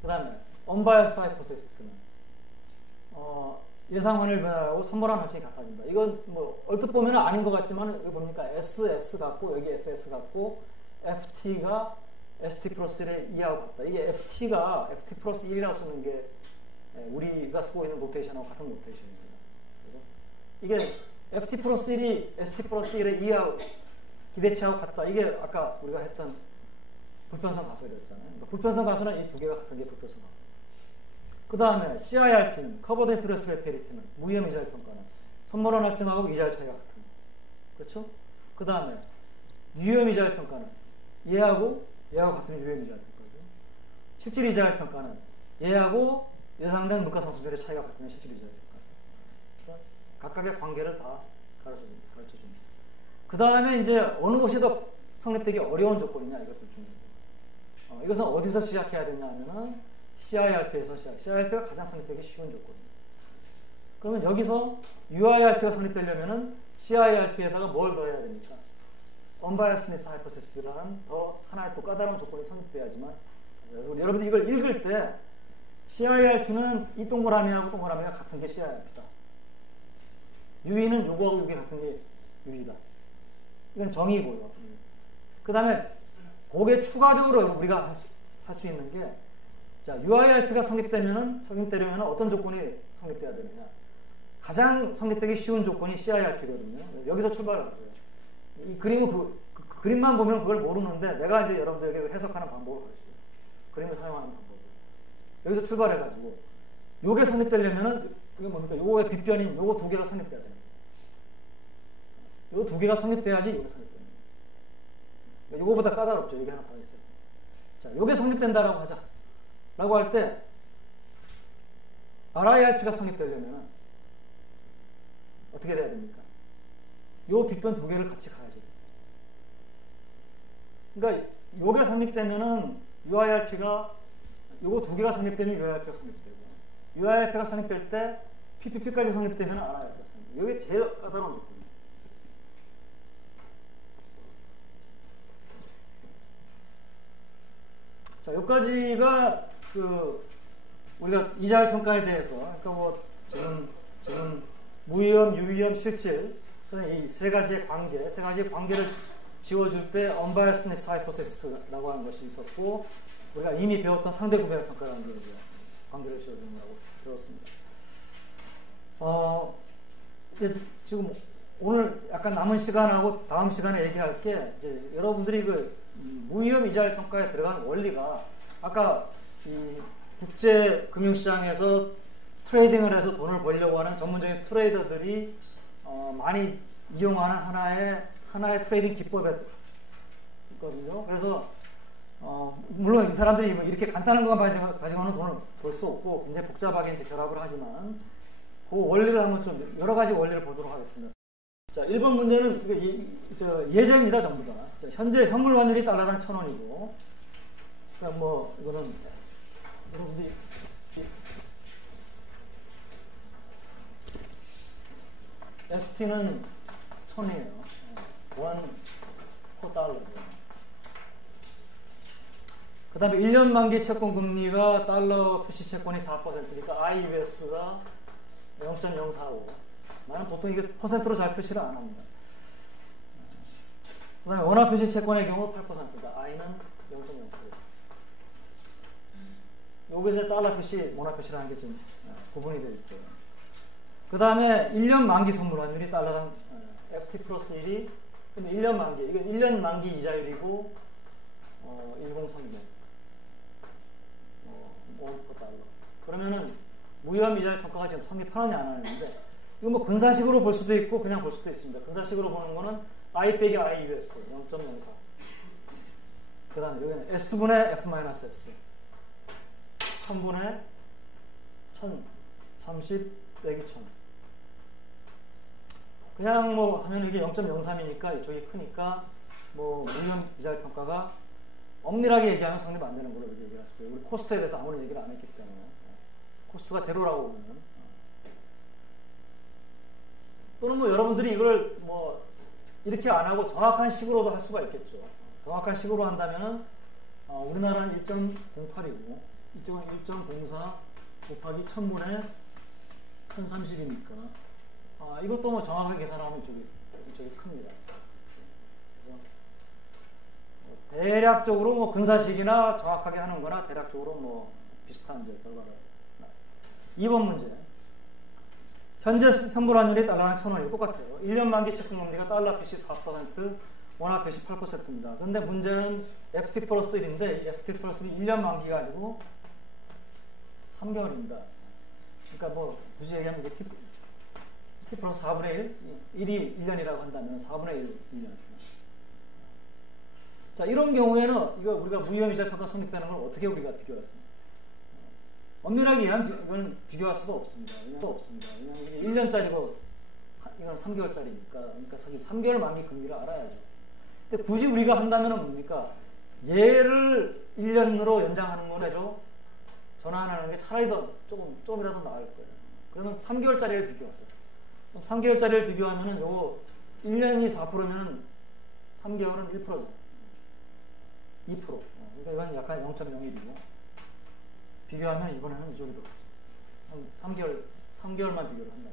그 다음에, unbiased hypothesis는, 예상 환율 변화하고 선물한 활동이 같아진다. 이건 뭐, 얼핏 보면 아닌 것 같지만, 여기 뭡니까? SS 같고, 여기 SS 같고, FT가 ST 플러스 1의 2하고 같다. 이게 FT가 FT 플러스 1이라고 쓰는 게 우리가 쓰고 있는 노테이션하고 같은 노테이션입니다. 그래서 이게 FT 플러스 1이 ST 플러스 1의 2하고 기대치하고 같다. 이게 아까 우리가 했던 불편성 가설이었잖아요. 그러니까 불편성 가설은 이 두 개가 같은 게 불편성 가설. 그 다음에 CIRP는 커버드 인트레스트 레페리티는 무위험 이자율 평가는 선물원 할증하고 이자율 차이가 같은 거. 그렇죠? 그 다음에 유위험 이자율 평가는 얘하고 같은 유위험 이자율 평가죠. 실질 이자율 평가는 얘하고 예상된 물가 상승률의 차이가 같은 실질 이자율 평가. 각각의 관계를 다 가르쳐줍니다. 그 다음에 이제 어느 것이 더 성립되기 어려운 조건이냐, 이것도 중요해요. 이것은 어디서 시작해야 되냐 하면은 CIRP에서 CIRP가 가장 성립되기 쉬운 조건입니다. 그러면 여기서 UIRP가 성립되려면은 CIRP에다가 뭘 더해야 됩니까? Unbiasedness Hypothesis라는 더 하나의 또 까다로운 조건이 성립돼야지만, 여러분들 이걸 읽을 때 CIRP는 이 동그라미하고 동그라미가 같은 게 CIRP다. 유의는 요거하고 요게 같은 게 유의다. 이건 정의고요. 그 다음에 그게 추가적으로 우리가 할 수 있는 게, 자, UIRP가 성립되려면 어떤 조건이 성립돼야 되느냐. 가장 성립되기 쉬운 조건이 CIRP거든요. 여기서 출발을 하세요. 이 그림만 보면 그걸 모르는데, 내가 이제 여러분들에게 해석하는 방법을 가르쳐요. 그림을 사용하는 방법을. 여기서 출발해가지고, 요게 성립되려면은, 그게 뭡니까? 요거의 빗변인 요거 두 개가 성립돼야 됩니다. 요 두 개가 성립돼야지 요게 성립됩니다. 요거보다 까다롭죠. 여기 하나 더 있어요. 자, 요게 성립된다라고 하자. 라고 할 때, RIRP가 성립되려면 어떻게 돼야 됩니까? 요 빗변 두 개를 같이 가야죠. 그러니까 요게 성립되면은 UIRP가, 요거 두 개가 성립되면 UIRP가 성립되고, UIRP가 성립될 때 PPP까지 성립되면 RIRP가 성립돼요. 요게 제일 까다로운 조건입니다. 자, 여기까지가 우리가 이자율 평가에 대해서, 그러니까 뭐 지금 무위험, 유위험, 실질, 이 세 가지의 관계를 지워줄 때 unbiasedness hypothesis라고 하는 것이 있었고, 우리가 이미 배웠던 상대 구매력 평가라는 게 관계를 지워주는 거라고 배웠습니다. 이제 지금 오늘 약간 남은 시간하고 다음 시간에 얘기할 게, 이제 여러분들이 무위험 이자율 평가에 들어간 원리가, 아까 이 국제 금융시장에서 트레이딩을 해서 돈을 벌려고 하는 전문적인 트레이더들이 많이 이용하는 하나의 트레이딩 기법이거든요. 그래서 물론 이 사람들이 이렇게 간단한 것만 가지고는 돈을 벌 수 없고 굉장히 복잡하게 이제 결합을 하지만, 그 원리를 한번 좀 여러 가지 원리를 보도록 하겠습니다. 자, 1번 문제는 예제입니다, 전부 다. 자, 현재 현물 환율이 달러당 1,000원이고, 그러니까 뭐 이거는 여러분들이 ST는 1000이에요. 1 그 다음에 1년 만기 채권 금리가 달러 표시 채권이 4%니까 IUS가 0.045. 나는 보통 이게 퍼센트로 잘 표시를 안 합니다. 그 다음에 원화 표시 채권의 경우 8%다. I는 0.0%. 여기서 달러 표시, 원화 표시라는 게 좀 구분이 되어 있고요. 그 다음에 1년 만기 선물 환율이 달러당 FT 플러스 1이, 근데 1년 만기, 이건 1년 만기 이자율이고, 1030년. 5% 달러. 그러면은, 무이험 이자율 평가가 지금 성립하느냐 안 하는데, 이거 뭐 근사식으로 볼 수도 있고, 그냥 볼 수도 있습니다. 근사식으로 보는 거는 I 빼기 IUS 0.04. 그 다음에 여기는 S분의 F-S. 1000분의 1030 빼기 1000. 그냥 뭐 하면 이게 0.03이니까 이쪽이 크니까 뭐 무이험 이자율 평가가 엄밀하게 얘기하면 성립 안 되는 걸로 얘기를 할 수 있고요. 우리 코스트에 대해서 아무런 얘기를 안 했기 때문에 코스트가 제로라고 보면, 또는 뭐 여러분들이 이걸 뭐 이렇게 안 하고 정확한 식으로도 할 수가 있겠죠. 정확한 식으로 한다면 우리나라는 1.08이고 이쪽은 1.04 곱하기 1000분의 1030이니까 이것도 뭐 정확하게 계산하면 이쪽이 큽니다. 대략적으로 뭐 근사식이나 정확하게 하는 거나 대략적으로 뭐 비슷한 이제 결과를. 2번 문제. 현재 현물 환율이 달러당 1000원이고 똑같아요. 1년 만기 채권 금리가 달러 표시 4%, 원화 표시 8%입니다. 그런데 문제는 FT 플러스 1인데 FT 플러스 1이 1년 만기가 아니고 3개월입니다. 그러니까 뭐 굳이 얘기하면 이게 T 플러스 4분의 1, 1이 1년이라고 한다면 4분의 1, 1년. 자, 이런 경우에는 이거 우리가 무이험이자 평가 성립되는 걸 어떻게 우리가 비교하겠습니까? 엄밀하게 얘기하면 이건 비교할 수도 없습니다. 왜냐하면 이게 1년짜리고 이건 3개월짜리니까. 그러니까 3개월 만기 금리를 알아야죠. 근데 굳이 우리가 한다면 뭡니까? 얘를 1년으로 연장하는 거죠. 전환하는 게 차라리 더 조금이라도 나을 거예요. 그러면 3개월짜리를 비교하죠. 3개월짜리를 비교하면은 요거 1년이 4%면 3개월은 1%죠. 2%. 그러니까 이건 약간 0.01이고. 비교하면 이번에는 이쪽이 더 3개월만 비교를 한다.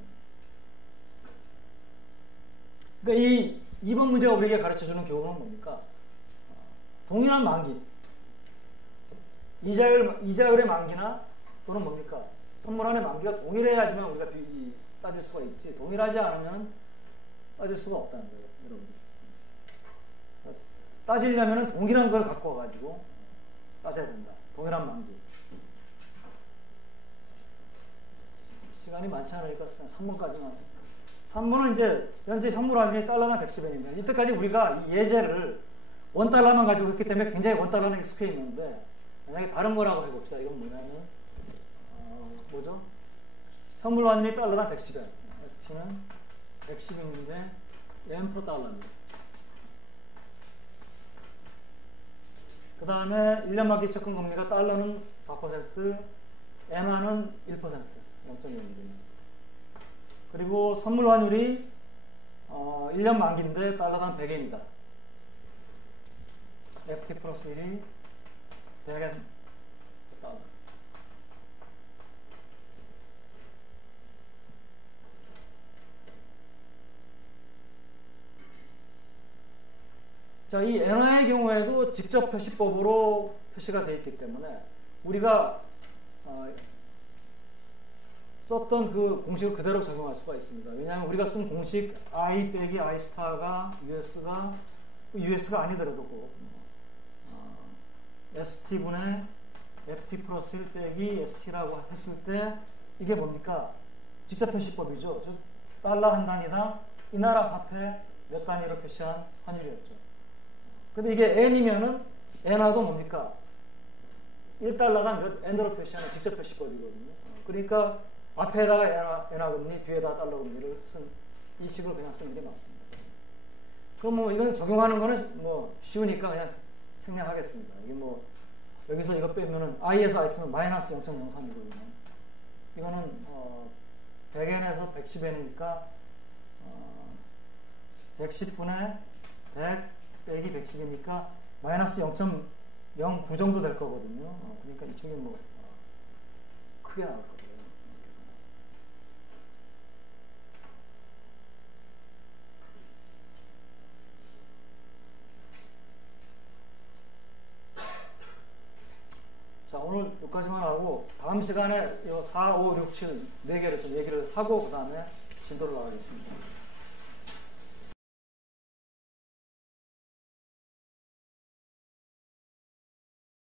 그러니까 이 2번 문제가 우리에게 가르쳐주는 교훈은 뭡니까? 동일한 만기, 이자율의 만기나 또는 뭡니까? 선물안의 만기가 동일해야지만 우리가 따질 수가 있지. 동일하지 않으면 따질 수가 없다는 거예요, 여러분들. 따지려면 동일한 걸 갖고 와가지고 따져야 된다. 동일한 만기. 시간이 많지 않으니까 3번까지만. 3번은 이제 현재 현물 환율이 달러당 110엔입니다. 이때까지 우리가 이 예제를 $1만 가지고 했기 때문에 굉장히 $1는 익숙해 있는데, 만약에 다른 거라고 해봅시다. 이건 뭐냐면 뭐죠? 현물 환율이 달러당 110엔. ST는 110엔인데 yen 프로 달러입니다. 그 다음에 1년 만기 채권 금리가 달러는 4%, 엔화는 1%, 0.01입니다. 그리고 선물 환율이 1년 만기인데 달러당 100엔이다. FT 플러스 1이 100엔 달러. 자, 이 엔화의 경우에도 직접 표시법으로 표시가 되어 있기 때문에 우리가 썼던 그 공식을 그대로 적용할 수가 있습니다. 왜냐하면 우리가 쓴 공식 I 빼기 I 스타가 US가 아니더라도 ST분의 FT 플러스 1 빼기 ST라고 했을 때 이게 뭡니까? 직접 표시법이죠. 즉 달러 한 단위당 이 나라 화폐 몇 단위로 표시한 환율이었죠. 근데 이게 N이면은 엔화도 뭡니까? 1달러가 몇 N으로 표시하는 직접 표시법이거든요. 그러니까 앞에다가 엔화 금리, 뒤에다 달러 금리를 이 식을 그냥 쓰는 게 맞습니다. 그럼 뭐 이건 적용하는 거는 뭐 쉬우니까 그냥 생략하겠습니다. 이게 뭐 여기서 이거 빼면은 i에서 i 쓰면 마이너스 0.03이거든요. 이거는 100n에서 110n이니까 110분의 100 빼기 110이니까 마이너스 0.09 정도 될 거거든요. 그러니까 이쪽이 뭐 크게 나올 거예요. 자, 오늘 여기까지만 하고 다음 시간에 4, 5, 6, 7 4개를 좀 얘기를 하고 그 다음에 진도를 나가겠습니다.